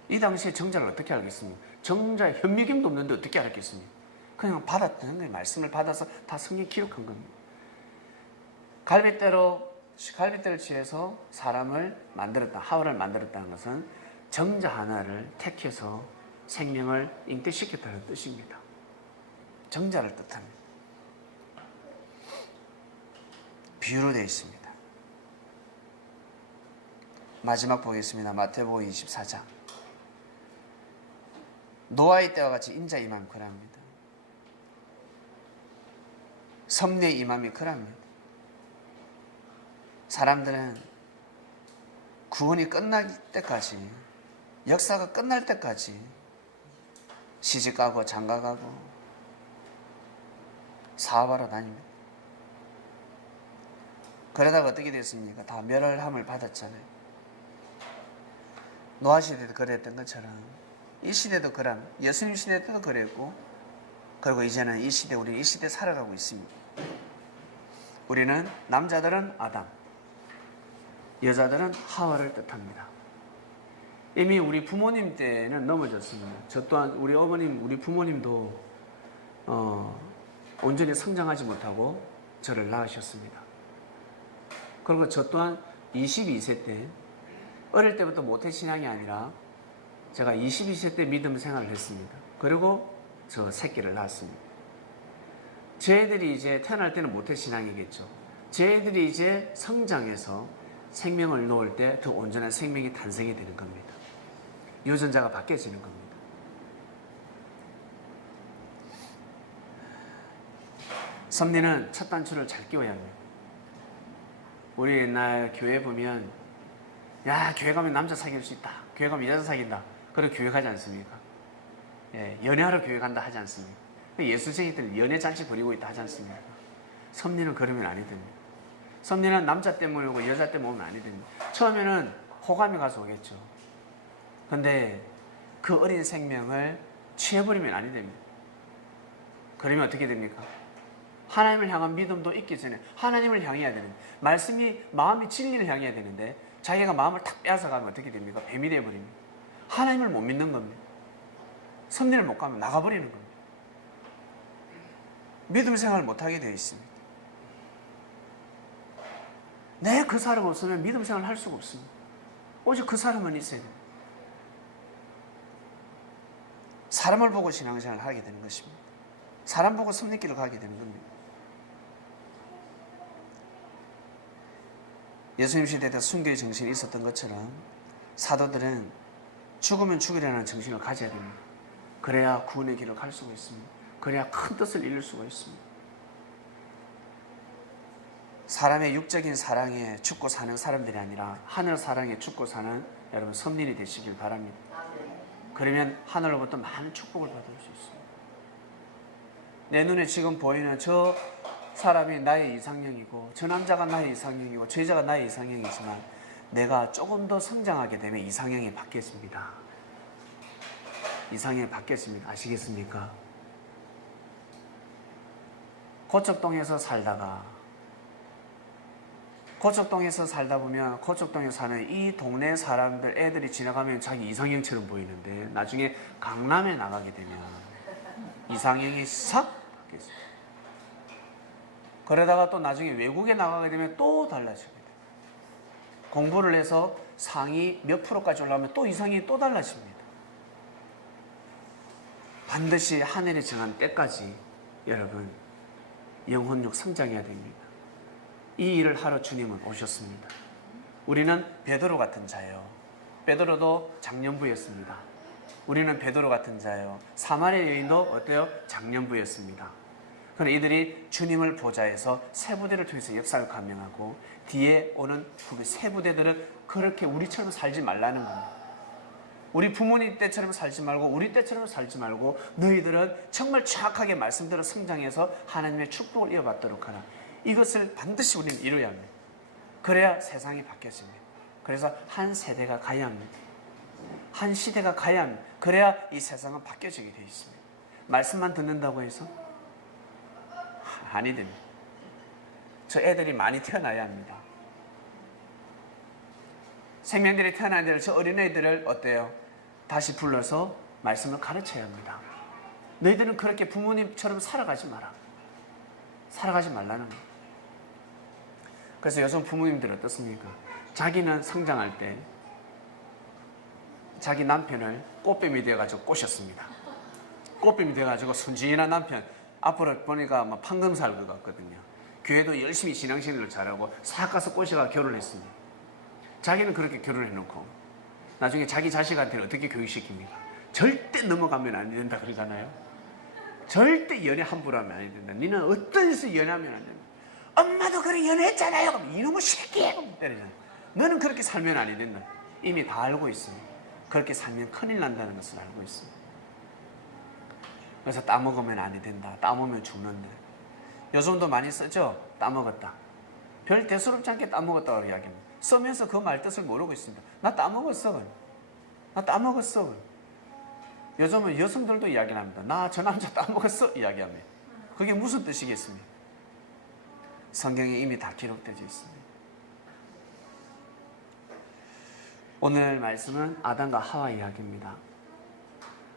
이 당시에 정자를 어떻게 알겠습니까? 정자에 현미경도 없는데 어떻게 알겠습니까? 그냥 받았던 말씀을 받아서 다 성경에 기록한 겁니다. 갈빗대를 취해서 사람을 만들었다, 하울을 만들었다는 것은 정자 하나를 택해서 생명을 잉태시켰다는 뜻입니다. 정자를 뜻합니다. 비유로 되어 있습니다. 마지막 보겠습니다. 마태복음 24장. 노아의 때와 같이 인자 임함이 그랍니다. 섭리의 임함이 그랍니다. 사람들은 구원이 끝날 때까지, 역사가 끝날 때까지 시집가고 장가가고 사업하러 다닙니다. 그러다가 어떻게 됐습니까? 다 멸할함을 받았잖아요. 노아 시대도 그랬던 것처럼 이 시대도 예수님 시대 때도 그랬고, 그리고 이제는 이 시대, 우리 이 시대 살아가고 있습니다. 우리는 남자들은 아담, 여자들은 하와를 뜻합니다. 이미 우리 부모님 때는 넘어졌습니다. 저 또한 우리 어머님, 우리 부모님도 온전히 성장하지 못하고 저를 낳으셨습니다. 그리고 저 또한 22세 때, 어릴 때부터 모태신앙이 아니라 제가 22세 때 믿음 생활을 했습니다. 그리고 저 새끼를 낳았습니다. 쟤들이 이제 태어날 때는 모태신앙이겠죠. 쟤들이 이제 성장해서 생명을 놓을 때 더 온전한 생명이 탄생이 되는 겁니다. 유전자가 바뀌어지는 겁니다. 섭리는 첫 단추를 잘 끼워야 합니다. 우리 옛날 교회 보면, 야, 교회 가면 남자 사귈 수 있다, 교회 가면 여자 사귄다, 그런 교회 가지 않습니까? 예, 연애하러 교회 간다 하지 않습니까? 예수쟁이들 연애 장치 부리고 있다 하지 않습니까? 섭리는 그러면 아니 됩니다. 섭리는 남자 때문에 오고 여자 때문에 오면 아니 됩니다. 처음에는 호감이 가서 오겠죠. 근데 그 어린 생명을 취해버리면 아니 됩니다. 그러면 어떻게 됩니까? 하나님을 향한 믿음도 있기 전에 하나님을 향해야 되는데, 마음이 진리를 향해야 되는데 자기가 마음을 탁 빼앗아가면 어떻게 됩니까? 뱀이 되어버립니다. 하나님을 못 믿는 겁니다. 섭리를 못 가면 나가버리는 겁니다. 믿음 생활을 못하게 되어 있습니다. 그 사람 없으면 믿음 생활을 할 수가 없습니다. 오직 그 사람만 있어야 됩니다. 사람을 보고 신앙생활을 하게 되는 것입니다. 사람 보고 섭리길을 가게 되는 겁니다. 예수님 시대 때 순교의 정신이 있었던 것처럼 사도들은 죽으면 죽으려는 정신을 가져야 됩니다. 그래야 구원의 길을 갈 수가 있습니다. 그래야 큰 뜻을 이룰 수가 있습니다. 사람의 육적인 사랑에 죽고 사는 사람들이 아니라 하늘 사랑에 죽고 사는 여러분 섭리이 되시길 바랍니다. 그러면 하늘로부터 많은 축복을 받을 수 있습니다. 내 눈에 지금 보이는 저 사람이 나의 이상형이고, 저 남자가 나의 이상형이고, 저 여자가 나의 이상형이지만 내가 조금 더 성장하게 되면 이상형이 바뀌었습니다. 이상형이 바뀌었습니다. 아시겠습니까? 고척동에서 살다 보면 고척동에 사는 이 동네 사람들, 애들이 지나가면 자기 이상형처럼 보이는데 나중에 강남에 나가게 되면 이상형이 싹 바뀌었습니다. 그러다가 또 나중에 외국에 나가게 되면 또 달라지게 돼요. 공부를 해서 상위 몇 프로까지 올라가면 또 이상형이 또 달라집니다. 반드시 하늘이 정한 때까지 여러분 영혼력 성장해야 됩니다. 이 일을 하러 주님은 오셨습니다. 우리는 베드로 같은 자예요. 베드로도 장년부였습니다. 우리는 베드로 같은 자예요. 사마리아 여인도 어때요? 장년부였습니다. 그럼 이들이 주님을 보좌에서 세 부대를 통해서 역사를 감명하고 뒤에 오는 그 세 부대들은 그렇게 우리처럼 살지 말라는 겁니다. 우리 부모님 때처럼 살지 말고 우리 때처럼 살지 말고 너희들은 정말 정확하게 말씀대로 성장해서 하나님의 축복을 이어받도록 하라. 이것을 반드시 우리는 이루어야 합니다. 그래야 세상이 바뀌어집니다. 그래서 한 세대가 가야 합니다. 한 시대가 가야 합니다. 그래야 이 세상은 바뀌어지게 되어 있습니다. 말씀만 듣는다고 해서 아니 됩니다. 저 애들이 많이 태어나야 합니다. 생명들이 태어나야 될 저 어린애들을 어때요? 다시 불러서 말씀을 가르쳐야 합니다. 너희들은 그렇게 부모님처럼 살아가지 마라. 살아가지 말라는 거예요. 그래서 요즘 부모님들 어떻습니까? 자기는 성장할 때 자기 남편을 꽃뱀이 되어가지고 꼬셨습니다. 꽃뱀이 되어가지고 순진한 남편, 앞으로 보니까 막 판금 살 것 같거든요. 교회도 열심히 신앙생활을 잘하고 싹 가서 꼬셔가 결혼했습니다. 자기는 그렇게 결혼해놓고 나중에 자기 자식한테는 어떻게 교육시킵니까? 절대 넘어가면 안 된다 그러잖아요. 절대 연애 함부로 하면 안 된다. 니는 어떤 데서 연애하면 안 된다. 엄마도 그래 연애했잖아요. 그럼 이놈의 새끼야. 때리잖아요. 너는 그렇게 살면 안 된다. 이미 다 알고 있습니다. 그렇게 살면 큰일 난다는 것을 알고 있습니다. 그래서 따먹으면 안 된다. 따먹으면 죽는다. 요즘도 많이 쓰죠? 따먹었다. 별 대수롭지 않게 따먹었다고 이야기합니다. 쓰면서 그 말 뜻을 모르고 있습니다. 나 따먹었어. 나 따먹었어. 요즘은 여성들도 이야기를 합니다. 나 저 남자 따먹었어. 이야기합니다. 그게 무슨 뜻이겠습니까? 성경에 이미 다 기록되어 있습니다. 오늘 말씀은 아담과 하와 이야기입니다.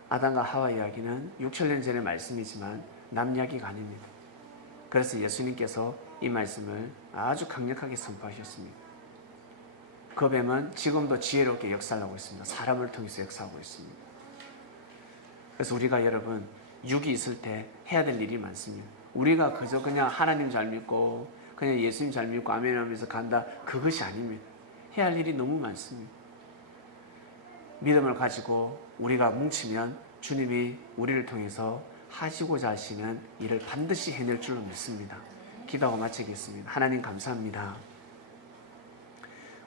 아담과 하와 이야기는 6,000년 전의 말씀이지만 남 이야기가 아닙니다. 그래서 예수님께서 이 말씀을 아주 강력하게 선포하셨습니다. 그 뱀은 지금도 지혜롭게 역사를 하고 있습니다. 사람을 통해서 역사하고 있습니다. 그래서 우리가 여러분 육이 있을 때 해야 될 일이 많습니다. 우리가 그저 그냥 하나님 잘 믿고 그냥 예수님 잘 믿고 아멘 하면서 간다, 그것이 아닙니다. 해야 할 일이 너무 많습니다. 믿음을 가지고 우리가 뭉치면 주님이 우리를 통해서 하시고자 하시는 일을 반드시 해낼 줄로 믿습니다. 기도하고 마치겠습니다. 하나님 감사합니다.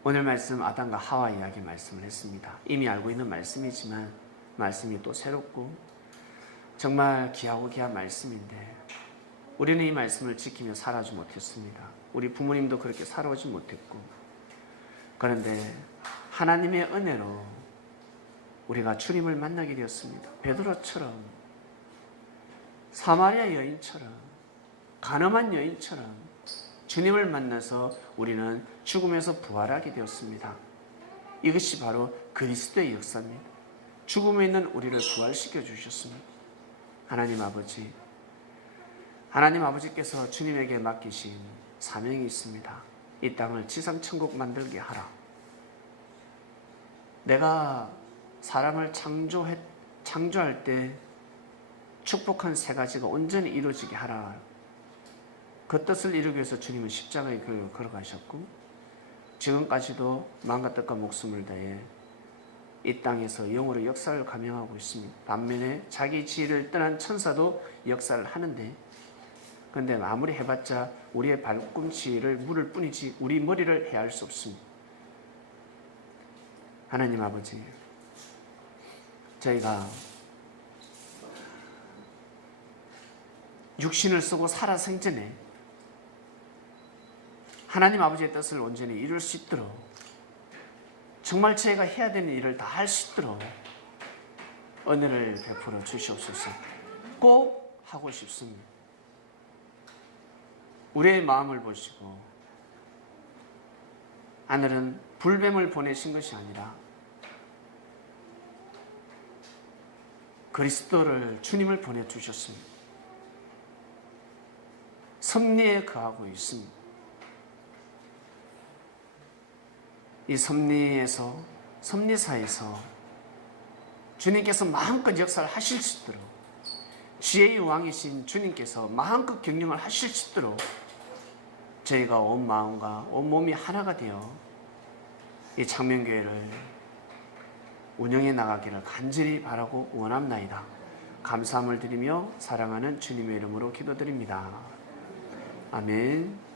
오늘 말씀 아담과 하와 이야기 말씀을 했습니다. 이미 알고 있는 말씀이지만 말씀이 또 새롭고 정말 귀하고 귀한 말씀인데 우리는 이 말씀을 지키며 살아오지 못했습니다. 우리 부모님도 그렇게 살아오지 못했고, 그런데 하나님의 은혜로 우리가 주님을 만나게 되었습니다. 베드로처럼, 사마리아 여인처럼, 가늠한 여인처럼 주님을 만나서 우리는 죽음에서 부활하게 되었습니다. 이것이 바로 그리스도의 역사입니다. 죽음에 있는 우리를 부활시켜 주셨습니다. 하나님 아버지께서 주님에게 맡기신 사명이 있습니다. 이 땅을 지상천국 만들게 하라. 내가 사람을 창조할 때 축복한 세 가지가 온전히 이루어지게 하라. 그 뜻을 이루기 위해서 주님은 십자가의 길을 걸어가셨고 지금까지도 마음과 뜻과 목숨을 다해 이 땅에서 영으로 역사를 감행하고 있습니다. 반면에 자기 지혜를 떠난 천사도 역사를 하는데, 그런데 아무리 해봤자 우리의 발꿈치를 물을 뿐이지 우리 머리를 해야 할 수 없습니다. 하나님 아버지, 저희가 육신을 쓰고 살아 생전에 하나님 아버지의 뜻을 온전히 이룰 수 있도록, 정말 저희가 해야 되는 일을 다 할 수 있도록 은혜를 베풀어 주시옵소서. 꼭 하고 싶습니다. 우리의 마음을 보시고, 하늘은 불뱀을 보내신 것이 아니라 그리스도를, 주님을 보내주셨습니다. 섭리에 거하고 있습니다. 이 섭리사에서 주님께서 마음껏 역사를 하실 수 있도록, 지혜의 왕이신 주님께서 마음껏 경영을 하실 수 있도록 저희가 온 마음과 온 몸이 하나가 되어 이 창명교회를 운영해 나가기를 간절히 바라고 원합나이다. 감사함을 드리며 사랑하는 주님의 이름으로 기도드립니다. 아멘.